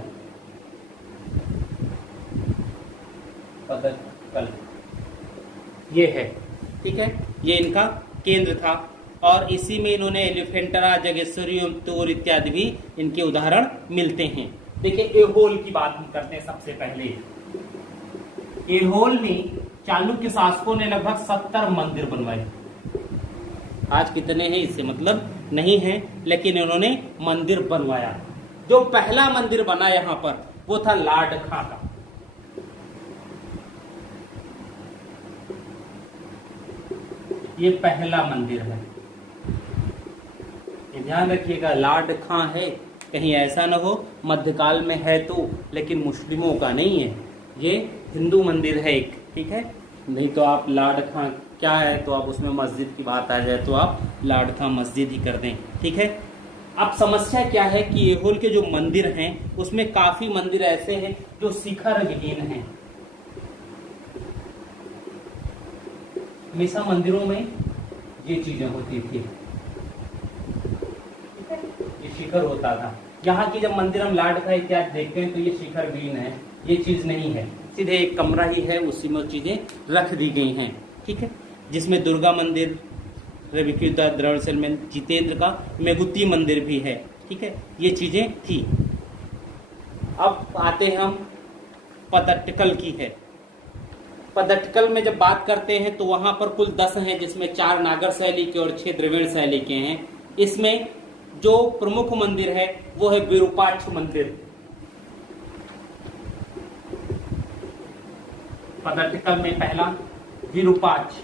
ये है, ठीक है। ये इनका केंद्र था और इसी में इन्होंने एलिफेंटरा, जगेश्वरी तोर इत्यादि भी इनके उदाहरण मिलते हैं। देखिए एहोल की बात हम करते हैं सबसे पहले। एहोल में चालुक्य शासकों ने लगभग 70 मंदिर बनवाए। आज कितने हैं इससे मतलब नहीं है, लेकिन इन्होंने मंदिर बनवाया। जो पहला मंदिर बना यहाँ पर वो था लाड खां का। ये पहला मंदिर है, ये ध्यान रखिएगा। लाड खां है, कहीं ऐसा न हो मध्यकाल में है तो, लेकिन मुस्लिमों का नहीं है, ये हिंदू मंदिर है एक, ठीक है। नहीं तो आप लाड खां क्या है, तो आप उसमें मस्जिद की बात आ जाए तो आप लाड खां मस्जिद ही कर दें, ठीक है। अब समस्या क्या है कि ऐहोल के जो मंदिर हैं उसमें काफी मंदिर ऐसे हैं जो शिखर विहीन हैं। हमेशा मंदिरों में ये चीजें होती थी, ये शिखर होता था। यहाँ की जब मंदिर हम लाड खां इत्यादि देखते हैं तो ये शिखर विहीन है, ये चीज नहीं है, सीधे एक कमरा ही है, उसी में चीजें रख दी गई हैं, ठीक है। जिसमें दुर्गा मंदिर, रविकृता द्रविड़ में जितेंद्र का मेघुती मंदिर भी है, ठीक है, ये चीजें थी। अब आते हैं हम पदट्टकल की है। पदट्टकल में जब बात करते हैं तो वहां पर कुल 10 हैं, जिसमें 4 नागर शैली के और 6 द्रविड़ शैली के हैं। इसमें जो प्रमुख मंदिर है वो है विरूपाक्ष मंदिर। पदट्टकल में पहला विरूपाक्ष,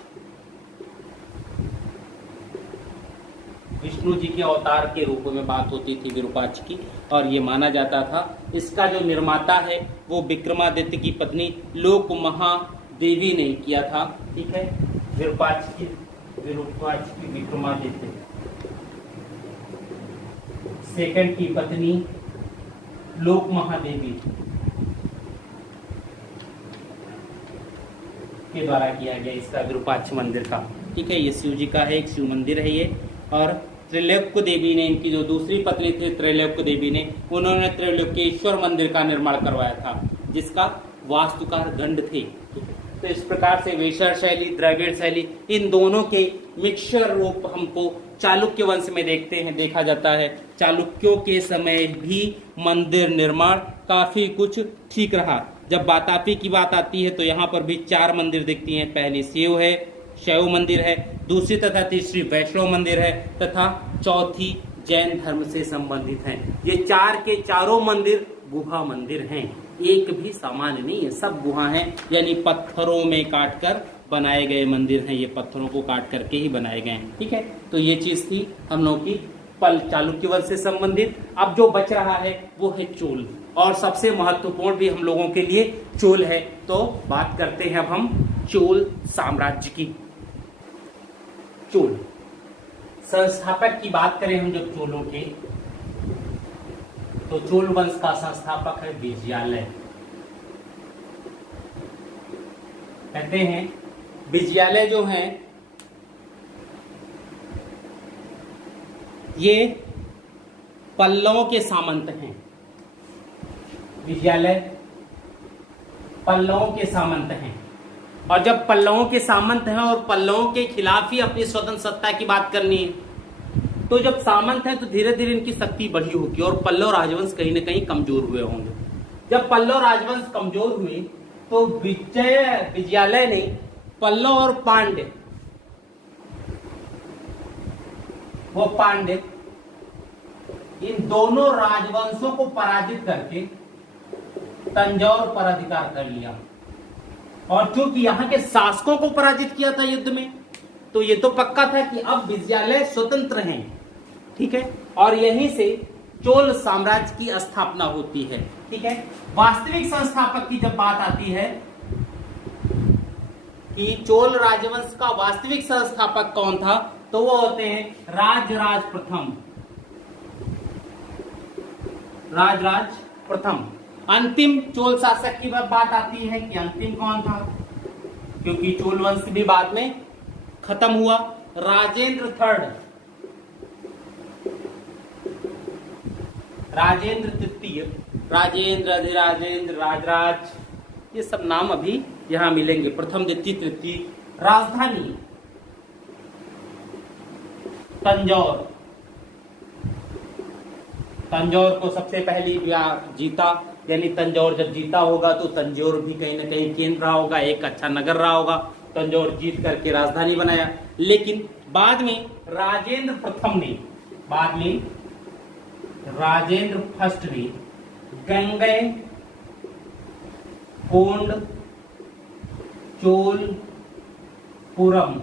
विष्णु जी के अवतार के रूप में बात होती थी विरूपाक्ष की, और ये माना जाता था। इसका जो निर्माता है वो विक्रमादित्य की पत्नी लोक महादेवी ने किया था, ठीक है। विरूपाक्ष की विक्रमादित्य सेकंड की पत्नी लोक महादेवी के द्वारा किया गया इसका विरूपाक्ष मंदिर का, ठीक है। ये शिव जी का है, एक शिव मंदिर है ये। और त्रैलोक्य देवी ने, इनकी जो दूसरी पत्नी थी त्रैलोक्य देवी ने, उन्होंने त्रैलोक्येश्वर मंदिर का निर्माण करवाया था, जिसका वास्तुकार गंड थे। तो इस प्रकार से वेशर शैली, द्रविड़ शैली, इन दोनों के मिक्सचर रूप हमको चालुक्य वंश में देखा जाता है। चालुक्यों के समय भी मंदिर निर्माण काफी कुछ ठीक रहा। जब वातापी की बात आती है तो यहाँ पर भी 4 मंदिर दिखती हैं। पहली शैव मंदिर है, दूसरी तथा तीसरी वैष्णव मंदिर है, तथा चौथी जैन धर्म से संबंधित हैं। ये 4 के चारों मंदिर गुहा मंदिर हैं, एक भी सामान्य नहीं है, सब गुहा हैं, यानी पत्थरों में काटकर बनाए गए मंदिर हैं। ये पत्थरों को काट करके ही बनाए गए हैं, ठीक है। तो ये चीज थी हम लोगों की चालुक्य वंश से संबंधित। अब जो बच रहा है वो है चोल, और सबसे महत्वपूर्ण भी हम लोगों के लिए चोल है। तो बात करते हैं अब हम चोल साम्राज्य की। चोल संस्थापक की बात करें हम जब चोलों के, तो चोल वंश का संस्थापक है विजयालय। कहते हैं विजयालय जो है ये पल्लवों के सामंत हैं। विजयालय पल्लवों के सामंत हैं, और जब पल्लवों के सामंत हैं और पल्लवों के खिलाफ ही अपनी स्वतंत्र सत्ता की बात करनी है, तो जब सामंत है तो धीरे धीरे इनकी शक्ति बढ़ी होगी और पल्लव राजवंश कहीं न कहीं कमजोर हुए होंगे। जब पल्लव राजवंश कमजोर हुए तो विजयालय ने पल्लव और पांड्य, वो पांड्य इन दोनों राजवंशों को पराजित करके तंजौर पर अधिकार कर लिया। और चूंकि यहाँ के शासकों को पराजित किया था युद्ध में, तो ये तो पक्का था कि अब विजयालय स्वतंत्र हैं, ठीक है। और यहीं से चोल साम्राज्य की स्थापना होती है, ठीक है। वास्तविक संस्थापक की जब बात आती है कि चोल राजवंश का वास्तविक संस्थापक कौन था, तो वो होते हैं राजराज प्रथम। राजराज प्रथम। अंतिम चोल शासक की बात आती है कि अंतिम कौन था, क्योंकि चोल वंश भी बाद में खत्म हुआ। राजेंद्र थर्ड, राजेंद्र तृतीय, राजेंद्र, अधिराजेंद्र, राजराज, ये सब नाम अभी यहां मिलेंगे। प्रथम, द्वितीय, तृतीय। राजधानी तंजौर। तंजौर को सबसे पहली जीता, यानी तंजौर जब जीता होगा तो तंजौर भी कहीं ना कहीं केंद्र रहा होगा, एक अच्छा नगर रहा होगा। तंजौर जीत करके राजधानी बनाया। लेकिन बाद में राजेंद्र प्रथम ने, बाद में राजेंद्र फर्स्ट ने गंगै कोंड चोलपुरम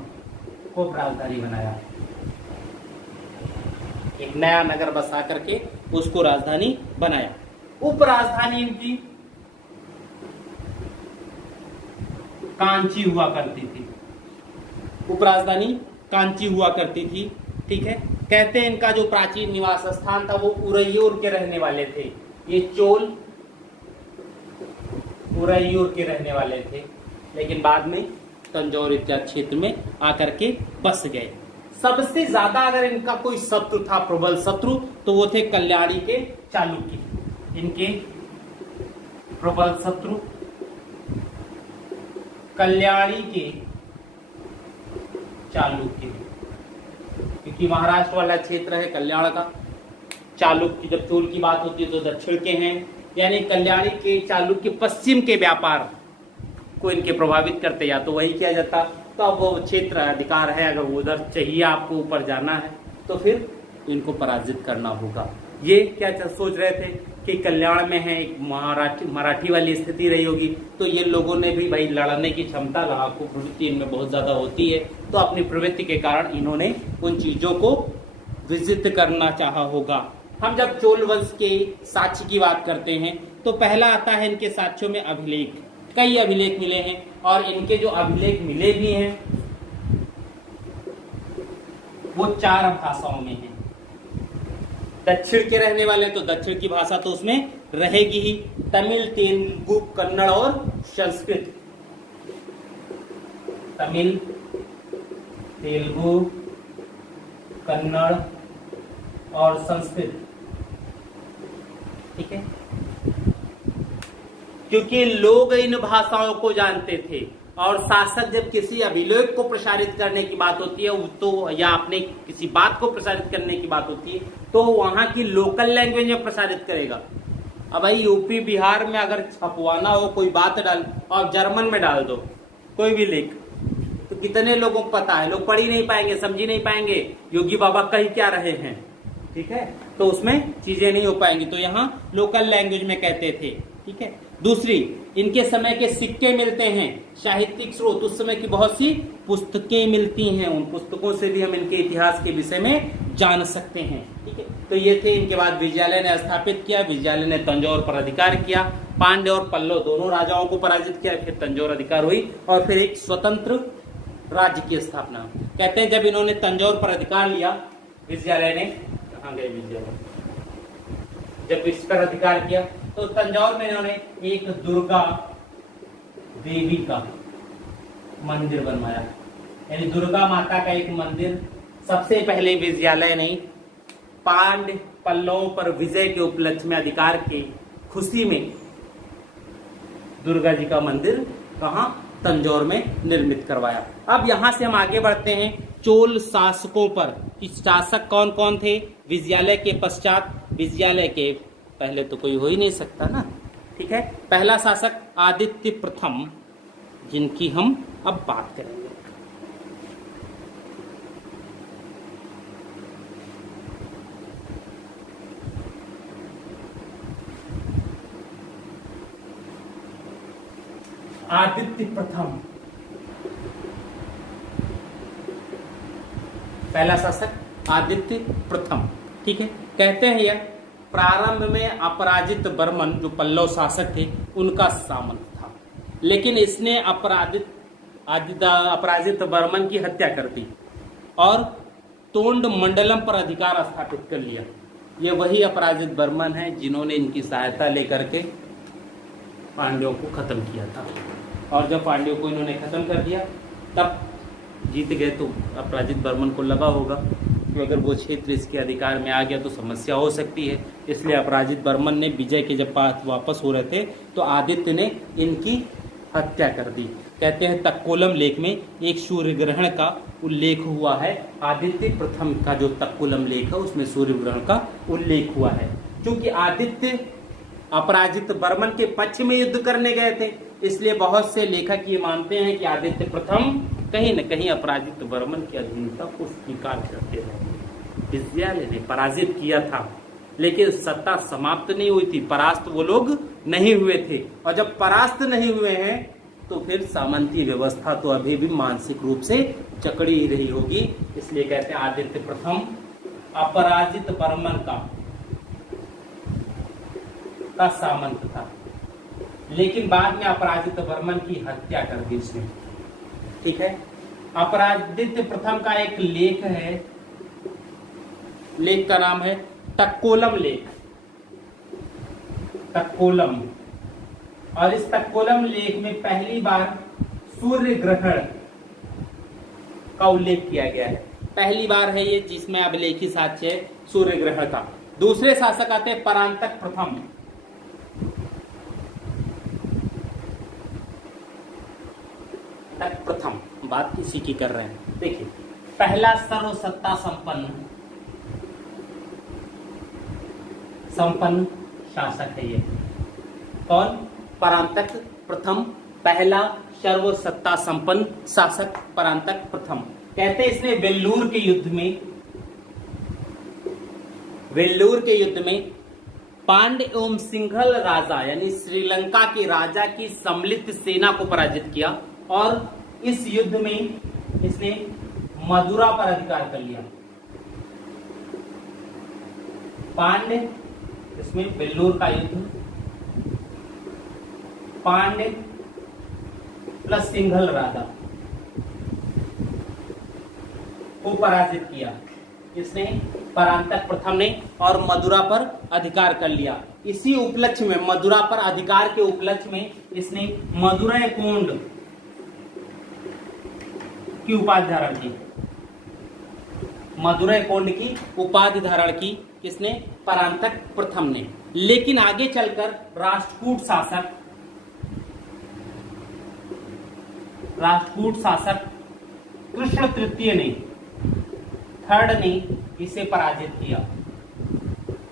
को राजधानी बनाया। एक नया नगर बसा करके उसको राजधानी बनाया। उप राजधानी इनकी कांची हुआ करती थी, उपराजधानी कांची हुआ करती थी। ठीक है, कहते हैं इनका जो प्राचीन निवास स्थान था वो उरैयूर के रहने वाले थे। ये चोल उरैयूर के रहने वाले थे, लेकिन बाद में तंजौर इत्यादि क्षेत्र में आकर के बस गए। सबसे ज्यादा अगर इनका कोई शत्रु था, प्रबल शत्रु, तो वो थे कल्याणी के चालुक्य। इनके प्रबल शत्रु कल्याणी के चालुक्य, क्योंकि महाराष्ट्र वाला क्षेत्र है कल्याण का। चालुक्य, जब चोल की बात होती है तो दक्षिण के हैं, यानी कल्याणी के चालुक्य पश्चिम के व्यापार को इनके प्रभावित करते, या तो वही किया जाता। तो अब वो क्षेत्र अधिकार है, अगर उधर चाहिए आपको ऊपर जाना है तो फिर इनको पराजित करना होगा। ये क्या सोच रहे थे कि कल्याण में है, एक मराठी वाली स्थिति रही होगी, तो ये लोगों ने भी भाई लड़ने की क्षमता, लड़ाकू प्रवृत्ति इनमें बहुत ज्यादा होती है, तो अपनी प्रवृत्ति के कारण इन्होंने उन चीजों को विजित करना चाहा होगा। हम जब चोल वंश के साक्ष्य की बात करते हैं तो पहला आता है इनके साक्ष्यों में अभिलेख। कई अभिलेख मिले हैं, और इनके जो अभिलेख मिले भी हैं वो 4 भाषाओं में हैं। दक्षिण के रहने वाले तो दक्षिण की भाषा तो उसमें रहेगी ही, तमिल, तेलुगु, कन्नड़ और संस्कृत। तमिल, तेलुगु, कन्नड़ और संस्कृत। ठीक है, क्योंकि लोग इन भाषाओं को जानते थे, और शासक जब किसी अभिलेख को प्रसारित करने की बात होती है तो, या अपने किसी बात को प्रसारित करने की बात होती है, तो वहां की लोकल लैंग्वेज में प्रसारित करेगा। अब भाई यूपी बिहार में अगर छपवाना हो कोई बात डाल, और जर्मन में डाल दो कोई भी लेख, तो कितने लोगों को पता है? लोग पढ़ ही नहीं पाएंगे, समझ ही नहीं पाएंगे योगी बाबा कह क्या रहे हैं। ठीक है, तो उसमें चीजें नहीं हो पाएंगी, तो यहाँ लोकल लैंग्वेज में कहते थे। ठीक है, दूसरी, इनके समय के सिक्के मिलते हैं, साहित्यिक स्रोत, उस समय की बहुत सी पुस्तकें मिलती हैं, उन पुस्तकों से भी हम इनके इतिहास के विषय में जान सकते हैं। ठीक है, तो ये थे। इनके बाद विजयालय ने स्थापित किया, विजयालय ने तंजौर पर अधिकार किया, पांड्य और पल्लव दोनों राजाओं को पराजित किया, फिर तंजौर अधिकार हुई, और फिर एक स्वतंत्र राज्य की स्थापना। कहते हैं जब इन्होंने तंजौर पर अधिकार लिया, विजयालय ने, कहाँ गए विजयालय, जब इस पर अधिकार किया तो तंजौर में इन्होंने एक दुर्गा देवी का मंदिर बनवाया, यानी दुर्गा माता का एक मंदिर। सबसे पहले विजयालय ने पांड्य पल्लवों पर विजय के उपलक्ष्य में, अधिकार के खुशी में, दुर्गा जी का मंदिर कहाँ? तंजौर में निर्मित करवाया। अब यहां से हम आगे बढ़ते हैं चोल शासकों पर, कि शासक कौन कौन थे। विजयालय के पश्चात, विजयालय के पहले तो कोई हो ही नहीं सकता ना। ठीक है, पहला शासक आदित्य प्रथम, जिनकी हम अब बात करेंगे। आदित्य प्रथम, पहला शासक आदित्य प्रथम। ठीक है, कहते हैं यह प्रारंभ में अपराजित बर्मन, जो पल्लव शासक थे, उनका सामंत था, लेकिन इसने अपराजित बर्मन की हत्या कर दी और तोंड मंडलम पर अधिकार स्थापित कर लिया। ये वही अपराजित बर्मन है जिन्होंने इनकी सहायता लेकर के पांड्यों को खत्म किया था, और जब पांड्यों को इन्होंने खत्म कर दिया तब जीत गए। तो अपराजित बर्मन को लगा होगा कि अगर वो क्षेत्र इसके अधिकार में आ गया तो समस्या हो सकती है, इसलिए अपराजित बर्मन ने विजय के जब वापस हो रहे थे तो आदित्य ने इनकी हत्या कर दी। कहते हैं तक्कोलम लेख में एक सूर्य ग्रहण का उल्लेख हुआ है। आदित्य प्रथम का जो तक्कोलम लेख है उसमें सूर्य ग्रहण का उल्लेख हुआ है। क्योंकि आदित्य अपराजित बर्मन के पक्ष में युद्ध करने गए थे, इसलिए बहुत से लेखक ये मानते हैं कि आदित्य प्रथम कहीं न कहीं अपराजित बर्मन की अधीनता को स्वीकार करते रहे। विजयालय ने पराजित किया था, लेकिन सत्ता समाप्त नहीं हुई थी, परास्त वो लोग नहीं हुए थे, और जब परास्त नहीं हुए हैं तो फिर सामंती व्यवस्था तो अभी भी मानसिक रूप से जकड़ी ही रही होगी। इसलिए कहते हैं आदित्य प्रथम अपराजित बर्मन का सामंत था। लेकिन बाद में अपराजित वर्मन की हत्या कर दी उसने। ठीक है, अपराजित प्रथम का एक लेख है, लेख का नाम है तक्कोलम लेख, तक्कोलम। और इस तक्कोलम लेख में पहली बार सूर्य ग्रहण का उल्लेख किया गया है। पहली बार है ये जिसमें अभिलेखी साक्ष्य है सूर्य ग्रहण का। दूसरे शासक आते हैं परांतक प्रथम। प्रथम बात इसी की कर रहे हैं। देखिए, पहला सर्वसत्ता संपन्न शासक है ये कौन? परांतक प्रथम, पहला सर्वसत्ता संपन्न शासक परांतक प्रथम। कहते हैं इसने वेल्लूर के युद्ध में पांड्य एवं सिंघल राजा यानी श्रीलंका के राजा की सम्मिलित सेना को पराजित किया और इस युद्ध में इसने मदुरा पर अधिकार कर लिया। पांड्य, इसमें वेल्लूर का युद्ध, पांड्य प्लस सिंघल राजा को पराजित किया इसने, परांतक प्रथम ने, और मदुरा पर अधिकार कर लिया। इसी उपलक्ष्य में, मदुरा पर अधिकार के उपलक्ष्य में इसने मदुरै कोंड की उपाधि धारण की। मदुरै कोंड की उपाधि धारण की किसने? परांतक प्रथम ने। लेकिन आगे चलकर राष्ट्रकूट शासक कृष्ण तृतीय ने, थर्ड ने इसे पराजित किया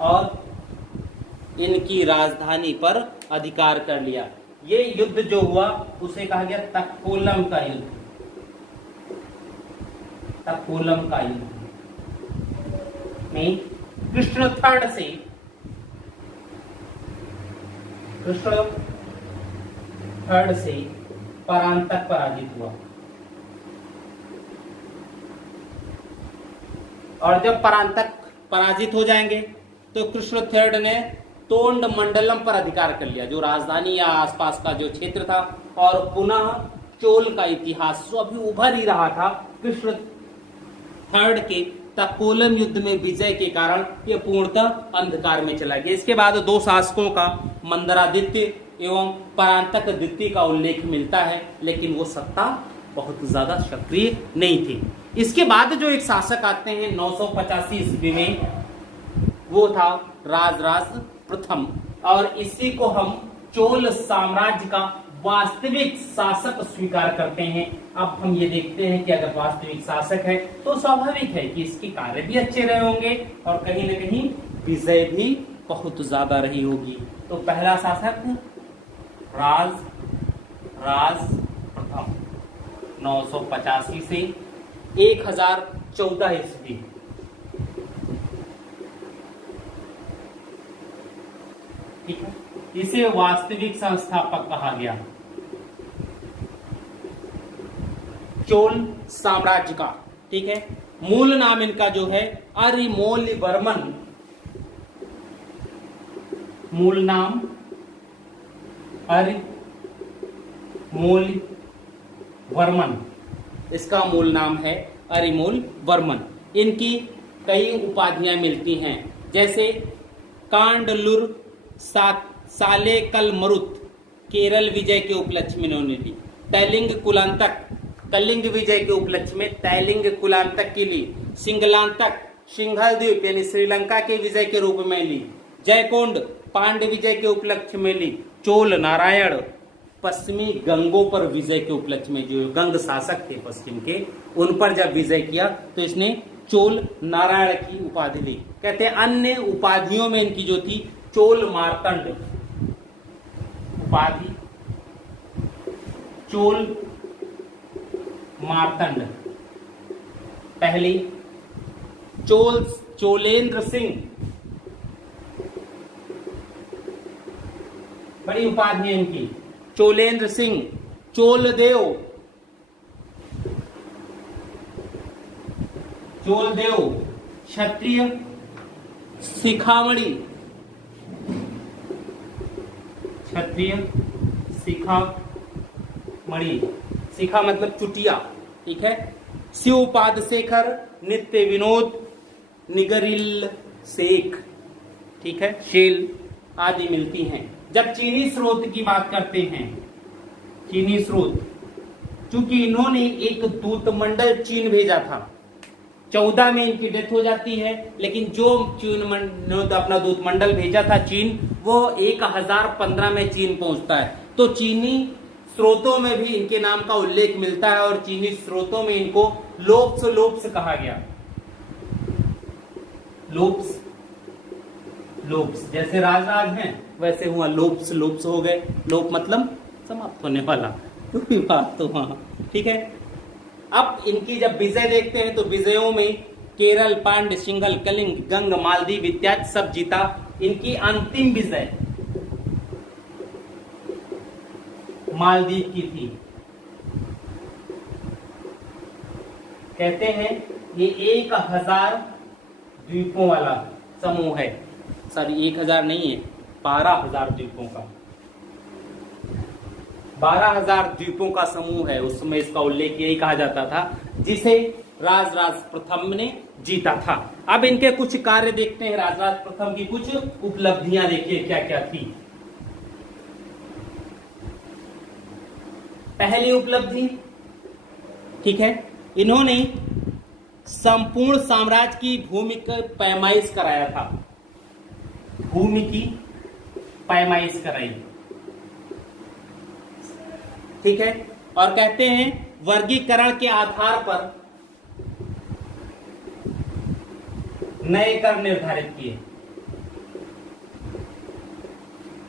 और इनकी राजधानी पर अधिकार कर लिया। ये युद्ध जो हुआ उसे कहा गया तक्कोलम का युद्ध। तक्कोलम का युद्ध में कृष्ण थर्ड से परांतक पराजित हुआ। और जब परांतक पराजित हो जाएंगे तो कृष्ण थर्ड ने तोंड मंडलम पर अधिकार कर लिया, जो राजधानी या आसपास का जो क्षेत्र था, और पुनः चोल का इतिहास जो अभी उभर ही रहा था कृष्ण थर्ड के तक्कोलम युद्ध में विजय के कारण यह पूर्णतः अंधकार में चला गया। इसके बाद दो शासकों का, मंदरादित्य एवं परांतक द्वितीय का उल्लेख मिलता है, लेकिन वो सत्ता बहुत ज्यादा सक्रिय नहीं थी। इसके बाद जो एक शासक आते हैं 985 ईस्वी में, वो था राजराज प्रथम, और इसी को हम चोल साम्राज्य का वास्तविक शासक स्वीकार करते हैं। अब हम ये देखते हैं कि अगर वास्तविक शासक है तो स्वाभाविक है कि इसके कार्य भी अच्छे रहे होंगे और कहीं न कहीं विजय भी बहुत ज्यादा रही होगी। तो पहला शासक राज प्रथम 985 से 1014 ईस्वी। ठीक है, इसे वास्तविक संस्थापक कहा गया चोल साम्राज्य का। ठीक है, मूल नाम इनका जो है अरिमोल्यवर्मन, मूल नाम अरिमोल्यवर्मन, इसका मूल नाम है अरिमोल्यवर्मन। इनकी कई उपाधियां मिलती हैं, जैसे कांडलुर सालेकल मरुत केरल विजय के उपलक्ष्य में इन्होंने ली, तैलिंग कुलांतक कलिंग विजय के उपलक्ष्य में तैलिंग कुलांतक की ली, सिंगलांतक सिंघल द्वीप यानी श्रीलंका के विजय के रूप में ली, जयकोंड पांड्य विजय के उपलक्ष्य में ली, चोल नारायण पश्चिमी गंगों पर विजय के उपलक्ष्य में, जो गंग शासक थे पश्चिम के, उन पर जब विजय किया तो इसने चोल नारायण की उपाधि ली। कहते हैं अन्य उपाधियों में इनकी जो थी चोल मार्तंड उपाधि, चोल मार्तंड, पहली चोलेंद्र सिंह, बड़ी उपाधि है इनकी, चोलेंद्र सिंह, चोलदेव, क्षत्रिय शिखामणि, क्षत्रिय शिखा मणि, शिखा मतलब चुटिया, ठीक है। शिवपाद शेखर, नित्य विनोद, निगरिल शेख, ठीक है, शेल आदि मिलती हैं। जब चीनी स्रोत की बात करते हैं, चीनी स्रोत, चूंकि इन्होंने एक दूत मंडल चीन भेजा था, 14 में इनकी डेथ हो जाती है, लेकिन जो चीन अपना दूत मंडल भेजा था चीन, वो 1015 में चीन पहुंचता है। तो चीनी स्रोतों में भी इनके नाम का उल्लेख मिलता है और चीनी स्रोतों में इनको लोप्स लोप्स कहा गया। लोप्स लोप्स, जैसे राजराज हैं वैसे हुआ लोप्स लोप्स हो गए। लोप मतलब समाप्त होने वाला, तो बात तो वहां, ठीक है। अब इनकी जब विजय देखते हैं तो विजयों में केरल, पांड्य, सिंघल, कलिंग, गंग, मालदीव इत्यादि सब जीता। इनकी अंतिम विजय मालदीव की थी। कहते हैं ये 1000 द्वीपों वाला समूह है, सॉरी 1000 नहीं है, 12,000 द्वीपों का, 12,000 द्वीपों का समूह है। उस समय इसका उल्लेख यही कहा जाता था, जिसे राजराज प्रथम ने जीता था। अब इनके कुछ कार्य देखते हैं, राजराज प्रथम की कुछ उपलब्धियां देखिए क्या क्या थी। पहली उपलब्धि, ठीक है, इन्होंने संपूर्ण साम्राज्य की भूमि का पैमाइश कराया था, भूमि की पैमाइश कराई, ठीक है। और कहते हैं वर्गीकरण के आधार पर नए कर निर्धारित किए,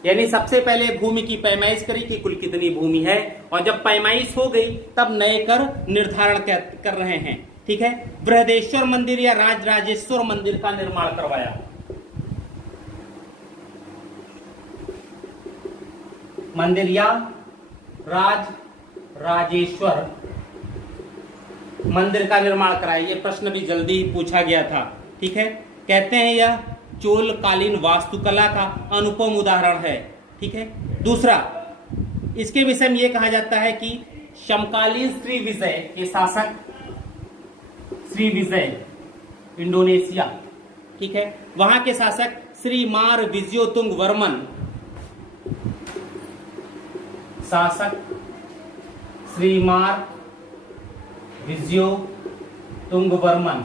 यानी सबसे पहले भूमि की पैमाइश करी कि कुल कितनी भूमि है, और जब पैमाइश हो गई तब नए कर निर्धारण कर रहे हैं, ठीक है। बृहदेश्वर मंदिर या राजराजेश्वर मंदिर का निर्माण करवाया, मंदिर या राजेश्वर मंदिर का निर्माण कराया। ये प्रश्न भी जल्दी पूछा गया था, ठीक है। कहते हैं यह चोल कालीन वास्तुकला का अनुपम उदाहरण है, ठीक है। दूसरा, इसके विषय में यह कहा जाता है कि समकालीन श्री विजय के शासक, श्री विजय इंडोनेशिया, ठीक है, वहां के शासक श्री मार विजयोतुंग वर्मन, शासक श्रीमार विजयोतुंग वर्मन,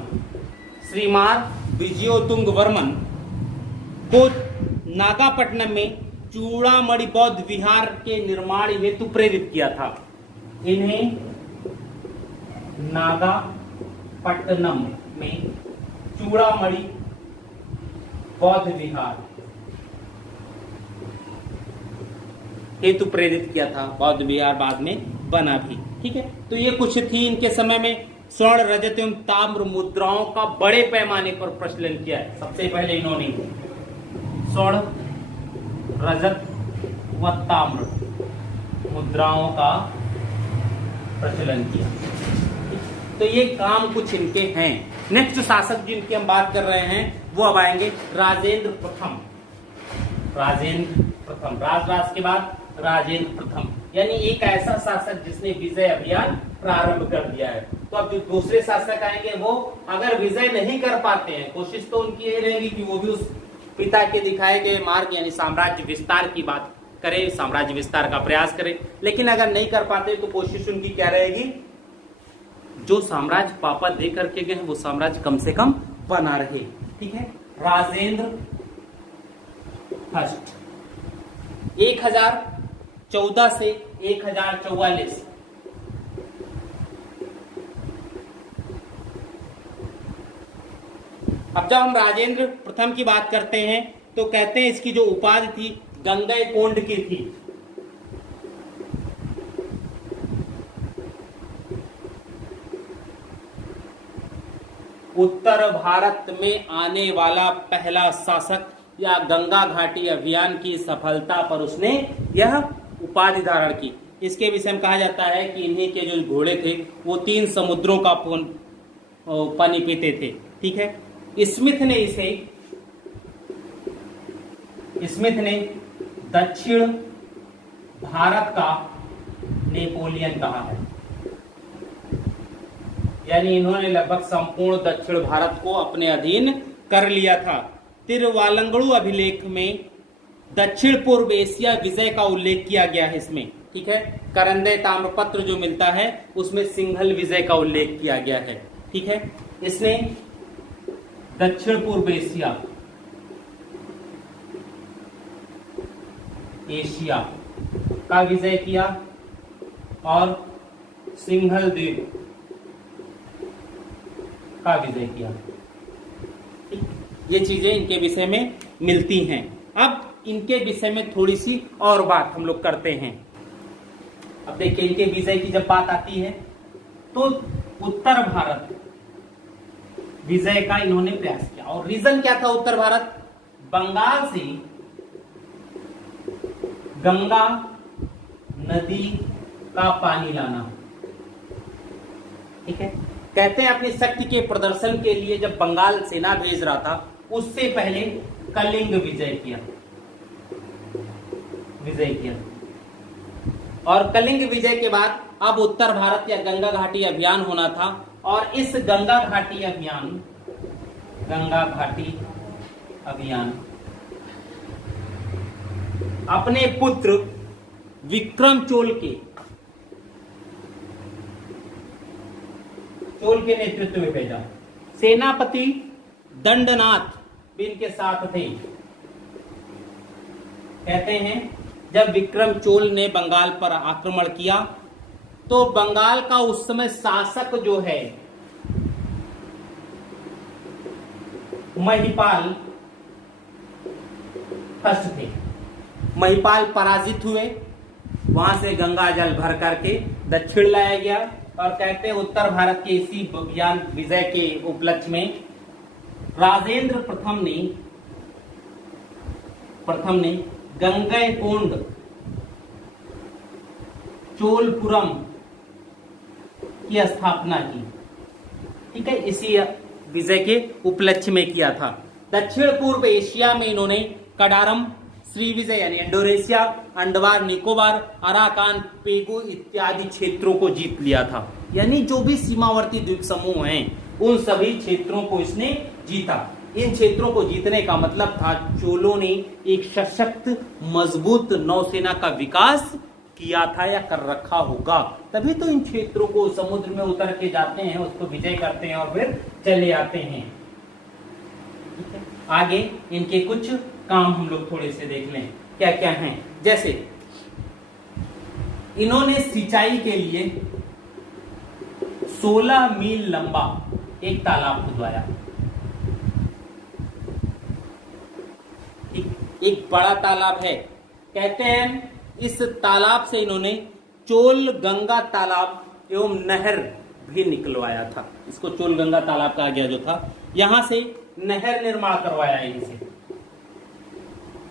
श्रीमार विजयोतुंग वर्मन को नागापट्टनम में चूड़ामणि बौद्ध विहार के निर्माण हेतु प्रेरित किया था। इन्हें नागापट्टनम में चूड़ामणि बौद्ध विहार हेतु प्रेरित किया था। बौद्ध विहार बाद में बना भी, ठीक है। तो ये कुछ थी। इनके समय में स्वर्ण, रजत एवं ताम्र मुद्राओं का बड़े पैमाने पर प्रचलन किया है। सबसे पहले इन्होंने स्वर्ण, रजत व ताम्र मुद्राओं का प्रचलन किया। तो ये काम कुछ इनके हैं। नेक्स्ट शासक जिनकी हम बात कर रहे हैं वो अब आएंगे राजेंद्र प्रथम। राजेंद्र प्रथम, राजराज के बाद राजेंद्र प्रथम, यानी एक ऐसा शासक जिसने विजय अभियान प्रारंभ कर दिया है। तो अब जो दूसरे शासक आएंगे वो अगर विजय नहीं कर पाते हैं, कोशिश तो उनकी यही रहेगी कि वो भी उस पिता के दिखाए गए मार्ग यानी साम्राज्य विस्तार की बात करें, साम्राज्य विस्तार का प्रयास करें। लेकिन अगर नहीं कर पाते तो कोशिश उनकी क्या रहेगी, जो साम्राज्य पापा दे करके गए वो साम्राज्य कम से कम बना रहे, ठीक है। राजेंद्र फर्स्ट 1014 से 1044। अब जब हम राजेंद्र प्रथम की बात करते हैं तो कहते हैं इसकी जो उपाधि थी गंगैकोंड की थी। उत्तर भारत में आने वाला पहला शासक या गंगा घाटी अभियान की सफलता पर उसने यह उपाधि धारण की। इसके विषय में कहा जाता है कि इन्हीं के जो घोड़े थे वो 3 समुद्रों का पानी पीते थे, ठीक है। स्मिथ ने दक्षिण भारत का नेपोलियन कहा है। यानी इन्होंने लगभग संपूर्ण दक्षिण भारत को अपने अधीन कर लिया था। तिरुवालंगड़ू अभिलेख में दक्षिण पूर्व एशिया विजय का उल्लेख किया गया है इसमें, ठीक है। करंदे ताम्रपत्र जो मिलता है उसमें सिंघल विजय का उल्लेख किया गया है, ठीक है। इसने दक्षिण पूर्व एशिया का विजय किया और सिंघल द्वीप का विजय किया। ये चीजें इनके विषय में मिलती हैं। अब इनके विषय में थोड़ी सी और बात हम लोग करते हैं। अब देखिए, इनके विजय की जब बात आती है तो उत्तर भारत विजय का इन्होंने प्रयास किया। और रीजन क्या था? उत्तर भारत बंगाल से गंगा नदी का पानी लाना, ठीक है। कहते हैं अपनी शक्ति के प्रदर्शन के लिए जब बंगाल सेना भेज रहा था उससे पहले कलिंग विजय किया और कलिंग विजय के बाद अब उत्तर भारत या गंगा घाटी अभियान होना था। और इस गंगा घाटी अभियान अपने पुत्र विक्रम चोल के नेतृत्व में भेजा। सेनापति दंडनाथ भी इनके साथ थे। कहते हैं जब विक्रम चोल ने बंगाल पर आक्रमण किया तो बंगाल का उस समय शासक जो है महिपाल फर्स्ट थे। महिपाल पराजित हुए, वहां से गंगा जल भर करके दक्षिण लाया गया। और कहते हैं उत्तर भारत के इसी अभियान विजय के उपलक्ष्य में राजेंद्र प्रथम ने गंगैकोंड चोलपुरम की स्थापना की, ठीक है। इसी विजय के उपलक्ष्य में किया था। दक्षिण पूर्व एशिया में इन्होंने कडारम, श्रीविजय यानी इंडोनेशिया, अंडमान निकोबार, अराकान, पेगु इत्यादि क्षेत्रों को जीत लिया था। यानी जो भी सीमावर्ती द्वीप समूह हैं उन सभी क्षेत्रों को इसने जीता। इन क्षेत्रों को जीतने का मतलब था चोलों ने एक सशक्त मजबूत नौसेना का विकास किया था या कर रखा होगा, तभी तो इन क्षेत्रों को समुद्र में उतर के जाते हैं, उसको विजय करते हैं और फिर चले आते हैं। आगे इनके कुछ काम हम लोग थोड़े से देख लें क्या क्या हैं। जैसे इन्होंने सिंचाई के लिए 16 मील लंबा एक तालाब खुदवाया। एक बड़ा तालाब है। कहते हैं इस तालाब से इन्होंने चोल गंगा तालाब एवं नहर भी निकलवाया था। इसको चोल गंगा तालाब कहा गया जो था। यहां से नहर निर्माण करवाया इनसे,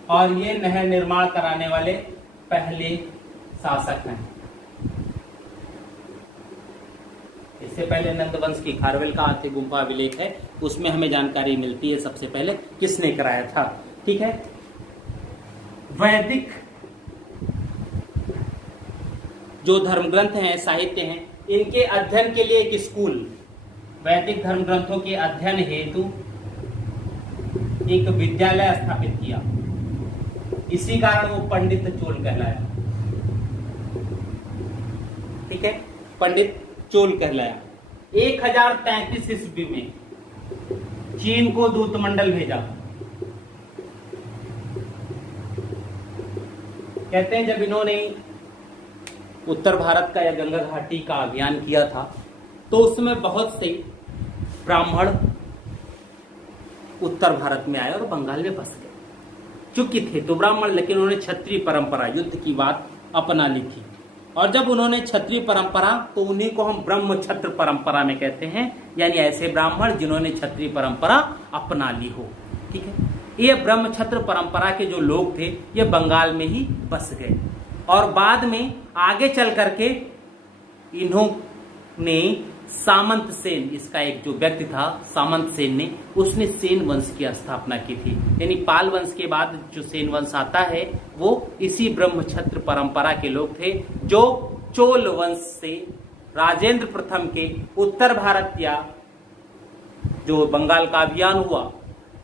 और ये नहर निर्माण कराने वाले पहले शासक हैं। इससे पहले नंदवंश की खारवेल का हाथी गुम्फा अभिलेख है, उसमें हमें जानकारी मिलती है सबसे पहले किसने कराया था, ठीक है। वैदिक जो धर्म ग्रंथ हैं, साहित्य हैं, इनके अध्ययन के लिए एक स्कूल, वैदिक धर्म ग्रंथों के अध्ययन हेतु एक विद्यालय स्थापित किया। इसी कारण वो पंडित चोल कहलाया, ठीक है। पंडित चोल कहलाया। 1033 ईस्वी में चीन को दूतमंडल भेजा। कहते हैं जब इन्होंने उत्तर भारत का या गंगा घाटी का अभियान किया था तो उसमें बहुत से ब्राह्मण उत्तर भारत में आए और बंगाल में बस गए। चूंकि थे तो ब्राह्मण, लेकिन उन्होंने क्षत्रिय परंपरा, युद्ध की बात अपना ली थी। और जब उन्होंने क्षत्रिय परंपरा, तो उन्हीं को हम ब्रह्म क्षत्र परंपरा में कहते हैं, यानी ऐसे ब्राह्मण जिन्होंने क्षत्रिय परंपरा अपना ली हो, ठीक है। ये ब्रह्म क्षत्र परंपरा के जो लोग थे ये बंगाल में ही बस गए। और बाद में आगे चल करके इन्होंने सामंत सेन, इसका एक जो व्यक्ति था सामंत सेन ने, उसने सेन वंश की स्थापना की थी। यानी पाल वंश के बाद जो सेन वंश आता है वो इसी ब्रह्मक्षत्र परंपरा के लोग थे, जो चोल वंश से राजेंद्र प्रथम के उत्तर भारत या जो बंगाल का अभियान हुआ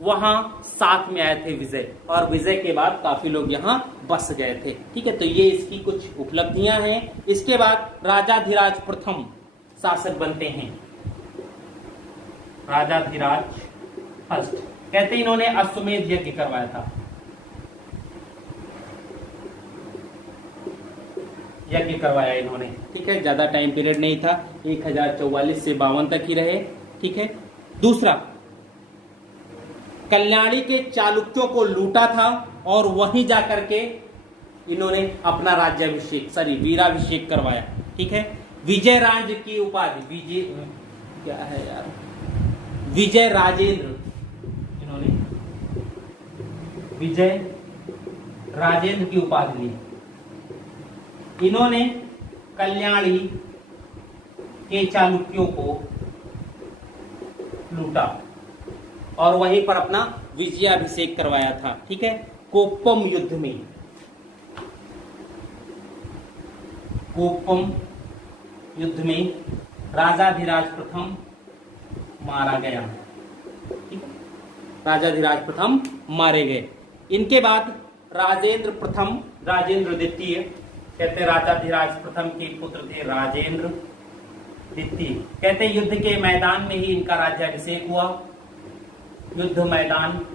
वहां साथ में आए थे विजय, और विजय के बाद काफी लोग यहाँ बस गए थे। ठीक है, तो ये इसकी कुछ उपलब्धियां हैं। इसके बाद राजाधिराज प्रथम शासक बनते हैं, राजाधिराज फर्स्ट। कहते हैं इन्होंने अश्वमेध यज्ञ करवाया था, यज्ञ करवाया इन्होंने। ठीक है, ज्यादा टाइम पीरियड नहीं था, 1044 से 52 तक ही रहे। ठीक है, दूसरा, कल्याणी के चालुक्यों को लूटा था और वहीं जाकर के इन्होंने अपना राज्याभिषेक वीराभिषेक करवाया। ठीक है, विजय राज की उपाधि, विजय क्या है यार, विजय राजेंद्र, इन्होंने विजय राजेंद्र की उपाधि ली। इन्होंने कल्याणी के चालुक्यों को लूटा और वहीं पर अपना विजयाभिषेक करवाया था। ठीक है, कोप्पम युद्ध में, कोप्पम युद्ध में राजाधिराज प्रथम मारा गया। ठीक है, राजाधिराज प्रथम मारे गए। इनके बाद राजेंद्र प्रथम, राजेंद्र द्वितीय, कहते हैं राजाधिराज प्रथम के पुत्र थे राजेंद्र द्वितीय। कहते हैं युद्ध के मैदान में ही इनका राज्याभिषेक हुआ, युद्ध मैदान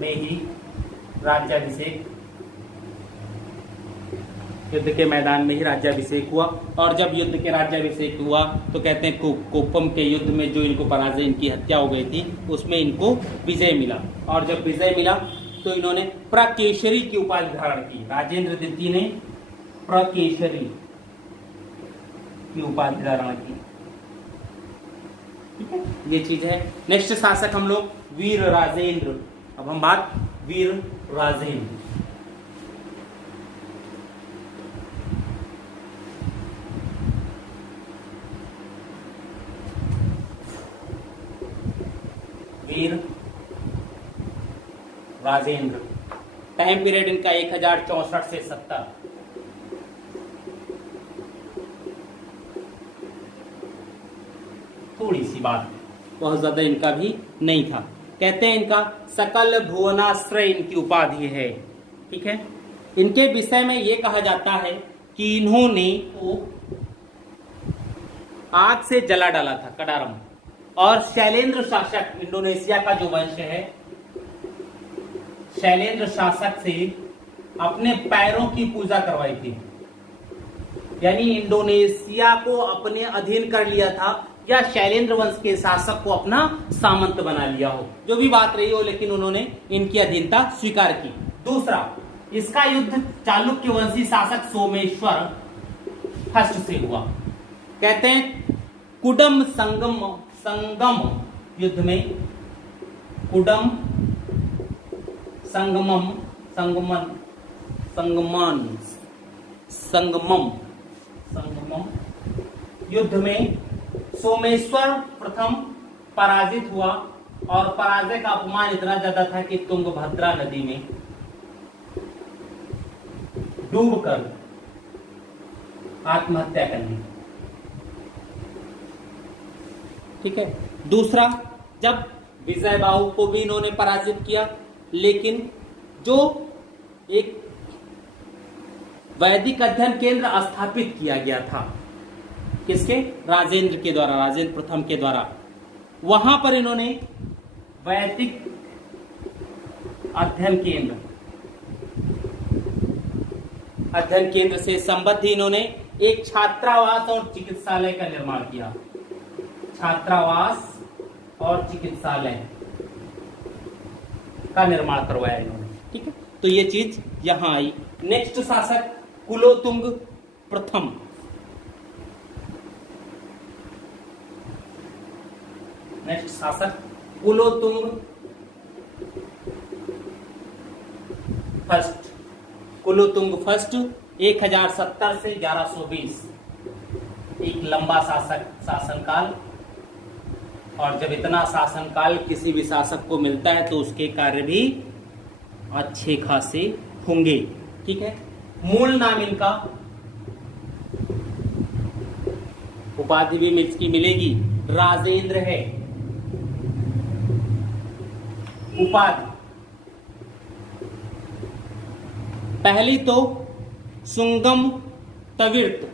में ही राज्याभिषेक, युद्ध के मैदान में ही राज्याभिषेक हुआ। और जब युद्ध के राज्याभिषेक हुआ तो कहते हैं कोप्पम के युद्ध में जो इनको पराजय, इनकी हत्या हो गई थी, उसमें इनको विजय मिला। और जब विजय मिला तो इन्होंने प्रकेशरी की उपाधि धारण की। राजेंद्र द्वितीय ने प्रकेशरी की उपाधि धारण की। ठीक है, ये चीज है। नेक्स्ट शासक हम लोग वीर राजेंद्र। अब हम बात वीर राजेंद्र। वीर राजेंद्र, टाइम पीरियड इनका 1064 से 70। थोड़ी सी बात, बहुत ज्यादा इनका भी नहीं था। कहते हैं इनका सकल भुवनाश्रय इनकी उपाधि है। ठीक है, इनके विषय में यह कहा जाता है कि इन्होंने आग से जला डाला था कडारम, और शैलेंद्र शासक, इंडोनेशिया का जो वंश है, शैलेंद्र शासक से अपने पैरों की पूजा करवाई थी। यानी इंडोनेशिया को अपने अधीन कर लिया था, या शैलेंद्र वंश के शासक को अपना सामंत बना लिया हो, जो भी बात रही हो, लेकिन उन्होंने इनकी अधीनता स्वीकार की। दूसरा, इसका युद्ध चालुक्य वंशी शासक सोमेश्वर फर्स्ट से हुआ। कहते हैं कुडम संगम युद्ध में, कुडम संगमम युद्ध में सोमेश्वर प्रथम पराजित हुआ, और पराजय का अपमान इतना ज्यादा था कि तुंगभद्रा नदी में डूबकर आत्महत्या कर ली। ठीक है, दूसरा, जब विजय बाहु को भी इन्होंने पराजित किया, लेकिन जो एक वैदिक अध्ययन केंद्र स्थापित किया गया था, किसके? राजेंद्र के द्वारा, राजेंद्र प्रथम के द्वारा, वहां पर इन्होंने वैदिक अध्ययन केंद्र से संबद्ध इन्होंने एक छात्रावास और चिकित्सालय का निर्माण किया। छात्रावास और चिकित्सालय का निर्माण करवाया इन्होंने। ठीक है, तो ये चीज यहां आई। नेक्स्ट शासक कुलोतुंग प्रथम। नेक्स्ट शासक कुलोतुंग फर्स्ट। कुलोतुंग फर्स्ट 1070 से 1120। एक लंबा शासनकाल, और जब इतना शासनकाल किसी भी शासक को मिलता है तो उसके कार्य भी अच्छे खासे होंगे। ठीक है, मूल नाम इनका, उपाधि भी इसकी मिलेगी, राजेंद्र है उपाधि। पहली तो सुंगम तविर्त,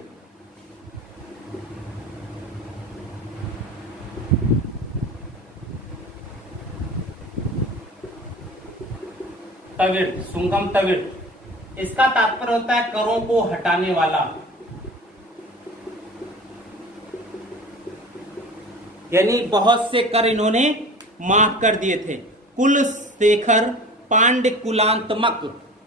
तविर्त, सुंगम तविर्त, इसका तात्पर्य होता है करों को हटाने वाला, यानी बहुत से कर इन्होंने माफ कर दिए थे। कुल शेखर पांड्य कुलांतमक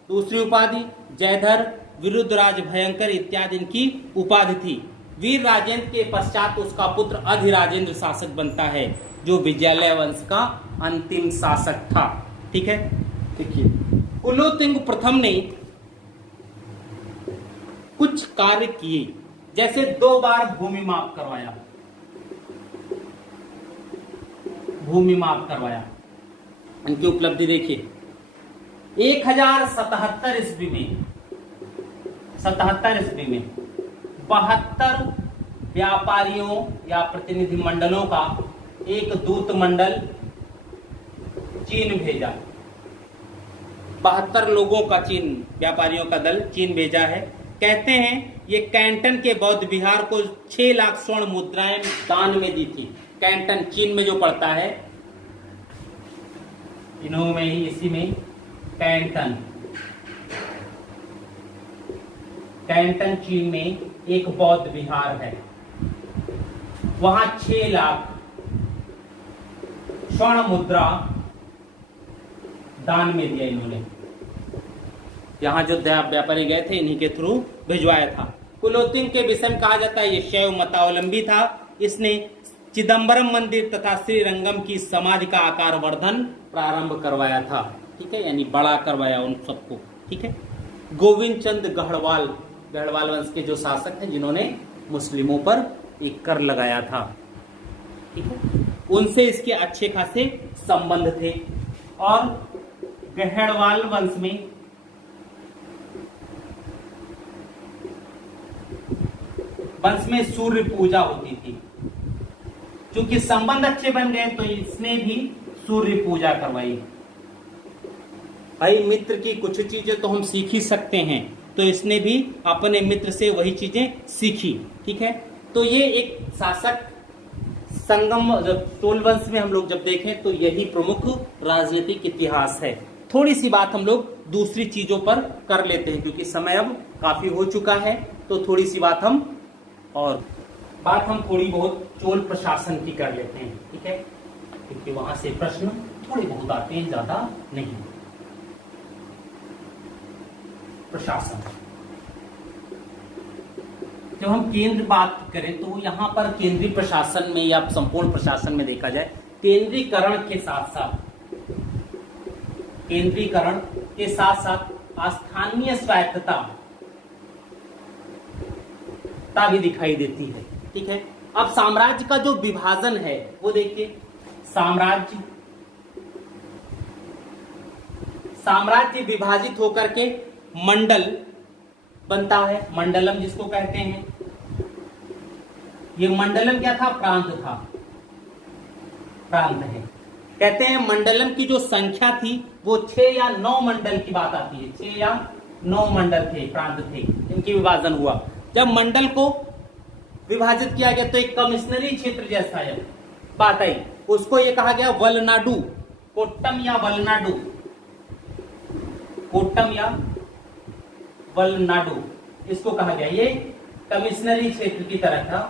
दूसरी उपाधि, जयधर विरुद्धराज भयंकर इत्यादि इनकी उपाधि थी। वीर राजेंद्र के पश्चात उसका पुत्र अधिराजेंद्र शासक बनता है, जो विजयालय वंश का अंतिम शासक था। ठीक है, देखिए कुलोत्तुंग प्रथम ने कुछ कार्य किए, जैसे 2 बार भूमि माप करवाया, भूमि माप करवाया। इनकी उपलब्धि देखिए, 1077 ईस्वी में 72 व्यापारियों या प्रतिनिधि मंडलों का एक दूत मंडल चीन भेजा। 72 लोगों का चीन, व्यापारियों का दल चीन भेजा है। कहते हैं ये कैंटन के बौद्ध विहार को 6 लाख स्वर्ण मुद्राएं दान में दी थी। कैंटन चीन में जो पड़ता है, इन्हों में ही, इसी में कैंटन, कैंटन चीन में एक बौद्ध विहार है, वहां 6 लाख स्वर्ण मुद्रा दान में दिया इन्होंने। यहां जो व्यापारी गए थे इन्हीं के थ्रू भिजवाया था। कुलोत्तुंग के विषय में कहा जाता है ये शैव मतावलंबी था। इसने चिदंबरम मंदिर तथा श्रीरंगम की समाधि का आकार वर्धन प्रारंभ करवाया था। ठीक है, यानी बड़ा करवाया उन सबको। ठीक है, गोविंद चंद गढ़वाल, गढ़वाल वंश के जो शासक हैं जिन्होंने मुस्लिमों पर एक कर लगाया था। ठीक है, उनसे इसके अच्छे खासे संबंध थे। और गढ़वाल वंश में सूर्य पूजा होती थी। क्योंकि संबंध अच्छे बन गए तो इसने भी सूर्य पूजा करवाई। भाई मित्र की कुछ चीजें तो हम सीख ही सकते हैं, तो इसने भी अपने मित्र से वही चीजें सीखी। ठीक है, तो ये एक शासक संगम, जब चोल वंश में हम लोग जब देखें तो यही प्रमुख राजनीतिक इतिहास है। थोड़ी सी बात हम लोग दूसरी चीजों पर कर लेते हैं, क्योंकि समय अब काफी हो चुका है, तो थोड़ी सी बात हम थोड़ी बहुत चोल प्रशासन की कर लेते हैं। ठीक है, क्योंकि वहां से प्रश्न थोड़े बहुत आते हैं, ज्यादा नहीं। प्रशासन, जब हम केंद्र बात करें तो यहाँ पर केंद्रीय प्रशासन में या संपूर्ण प्रशासन में देखा जाए, केंद्रीकरण के साथ साथ स्थानीय स्वायत्तता भी दिखाई देती है। ठीक है, अब साम्राज्य का जो विभाजन है वो देखिए, साम्राज्य विभाजित होकर के मंडल बनता है, मंडलम जिसको कहते हैं। ये मंडलम क्या था? प्रांत है। कहते हैं मंडलम की जो संख्या थी वो 6 या 9 मंडल की बात आती है। 6 या 9 मंडल थे, प्रांत थे, इनकी विभाजन हुआ। जब मंडल को विभाजित किया गया तो एक कमिश्नरी क्षेत्र जैसा है बात आई, उसको ये कहा गया वलनाडु, कोट्टम या वलनाडु, इसको कहा गया। ये कमिश्नरी क्षेत्र की तरह था,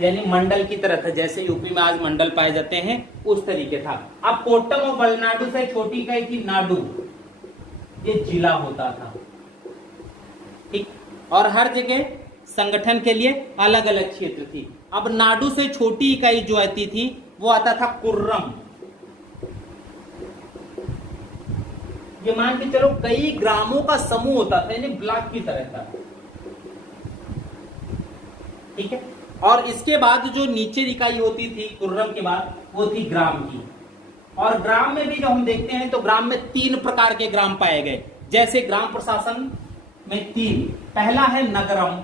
यानी मंडल की तरह था, जैसे यूपी में आज मंडल पाए जाते हैं उस तरीके था। अब कोट्टम और वलनाडु से छोटी इकाई थी नाडु, ये जिला होता था। ठीक, और हर जगह संगठन के लिए अलग अलग क्षेत्र थी। अब नाडु से छोटी इकाई जो आती थी वो आता था कुर्रम। ये मान के चलो कई ग्रामों का समूह होता था, यानी ब्लॉक की तरह था। ठीक है। और इसके बाद जो नीचे इकाई होती थी कुर्रम के बाद, वो थी ग्राम की। और ग्राम में भी जो हम देखते हैं तो ग्राम में 3 प्रकार के ग्राम पाए गए। जैसे ग्राम प्रशासन में 3, पहला है नगरम।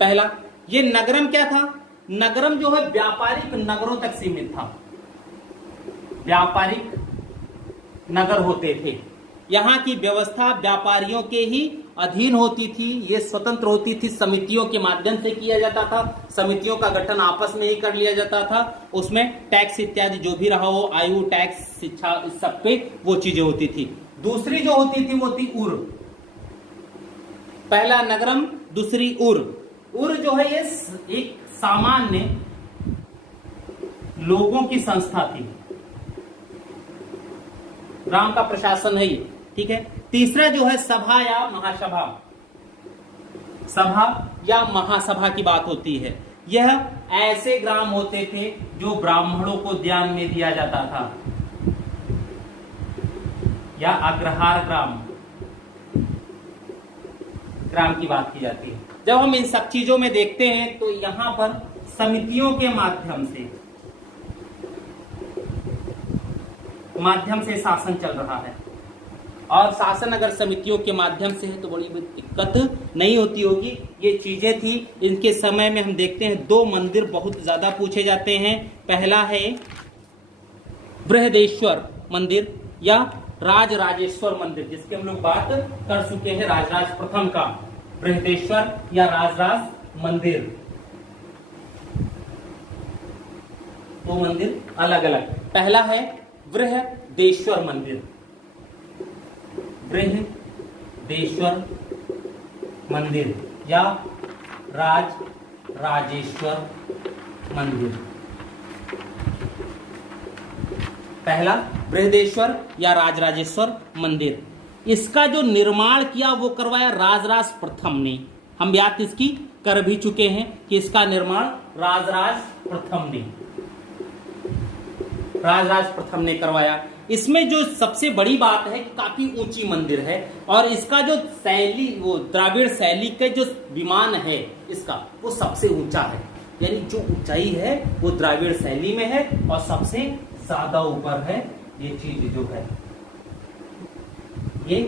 पहला ये नगरम क्या था? नगरम जो है व्यापारिक नगरों तक सीमित था। व्यापारिक नगर होते थे, यहाँ की व्यवस्था व्यापारियों के ही अधीन होती थी, ये स्वतंत्र होती थी, समितियों के माध्यम से किया जाता था, समितियों का गठन आपस में ही कर लिया जाता था, उसमें टैक्स इत्यादि जो भी रहा हो, आयु टैक्स, शिक्षा, इस सब पे वो चीजें होती थी। दूसरी जो होती थी वो थी उर। पहला नगरम, दूसरी उर। उर जो है ये एक सामान्य लोगों की संस्था थी, ग्राम का प्रशासन है ये, ठीक है। तीसरा जो है सभा या महासभा, सभा या महासभा की बात होती है। यह ऐसे ग्राम होते थे जो ब्राह्मणों को दान में दिया जाता था, या अग्रहार ग्राम, ग्राम की बात की जाती है। जब हम इन सब चीजों में देखते हैं तो यहां पर समितियों के माध्यम से शासन चल रहा है। और शासन अगर समितियों के माध्यम से है तो बड़ी दिक्कत नहीं होती होगी। ये चीजें थी। इनके समय में हम देखते हैं 2 मंदिर बहुत ज्यादा पूछे जाते हैं। पहला है बृहदेश्वर मंदिर या राजराजेश्वर मंदिर, जिसकी हम लोग बात कर चुके हैं, राजराज प्रथम का बृहदेश्वर या राजराज मंदिर। 2 मंदिर अलग अलग। पहला है बृहदेश्वर मंदिर, बृहदेश्वर मंदिर या राजराजेश्वर मंदिर। पहला बृहदेश्वर या राजराजेश्वर मंदिर, इसका जो निर्माण किया वो करवाया राजराज प्रथम ने। हम बात इसकी कर भी चुके हैं कि इसका निर्माण राजराज प्रथम ने करवाया। इसमें जो सबसे बड़ी बात है कि काफी ऊंची मंदिर है, और इसका जो शैली, वो द्राविड़ शैली के जो विमान है इसका, वो सबसे ऊंचा है। यानी जो ऊंचाई है वो द्राविड़ शैली में है और सबसे ज्यादा ऊपर है। ये चीज जो है, ये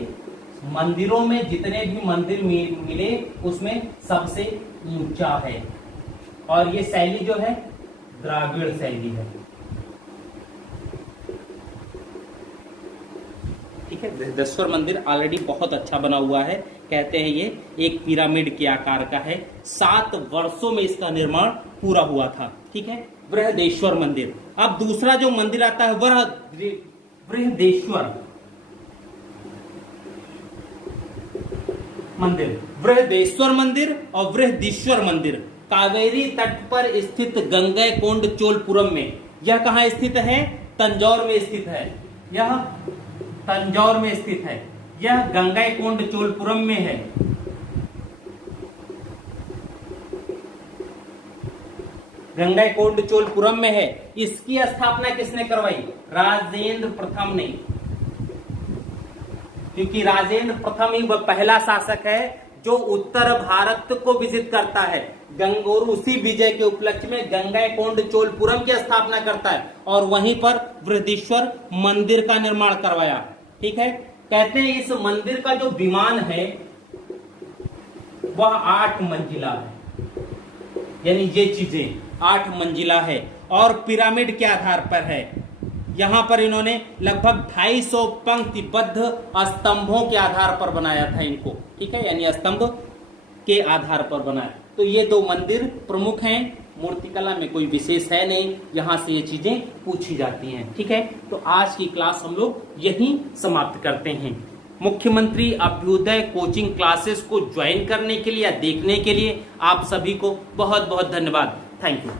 मंदिरों में जितने भी मंदिर मिले उसमें सबसे ऊंचा है, और ये शैली जो है द्राविड़ शैली है। ठीक है। बृहदेश्वर मंदिर ऑलरेडी बहुत अच्छा बना हुआ है। कहते हैं ये एक पिरामिड के आकार का है। 7 वर्षों में इसका निर्माण पूरा हुआ था। ठीक है, बृहदेश्वर मंदिर। अब दूसरा जो मंदिर आता है वह बृहदेश्वर मंदिर। बृहदेश्वर मंदिर और बृहदीश्वर मंदिर कावेरी तट पर स्थित गंगैकोंड चोलपुरम में। यह कहाँ स्थित है? तंजौर में स्थित है। यह तंजौर में स्थित है। यह गंगैकोंड चोलपुरम में है। गंगैकोंड चोलपुरम में है। इसकी स्थापना किसने करवाई? राजेंद्र प्रथम ने, क्योंकि राजेंद्र प्रथम ही वह पहला शासक है जो उत्तर भारत को विजिट करता है। और उसी विजय के उपलक्ष्य में गंगैकोंड चोलपुरम की स्थापना करता है और वहीं पर बृहदीश्वर मंदिर का निर्माण करवाया। ठीक है। कहते हैं इस मंदिर का जो विमान है वह 8 मंजिला है, यानी ये चीजें 8 मंजिला है और पिरामिड के आधार पर है। यहां पर इन्होंने लगभग 250 पंक्तिबद्ध स्तंभों के आधार पर बनाया था इनको। ठीक है, यानी स्तंभ के आधार पर बनाया। तो ये 2 मंदिर प्रमुख हैं। मूर्तिकला में कोई विशेष है नहीं, यहां से ये चीजें पूछी जाती हैं। ठीक है, तो आज की क्लास हम लोग यहीं समाप्त करते हैं। मुख्यमंत्री अभ्युदय कोचिंग क्लासेस को ज्वाइन करने के लिए या देखने के लिए आप सभी को बहुत बहुत धन्यवाद। Thank you.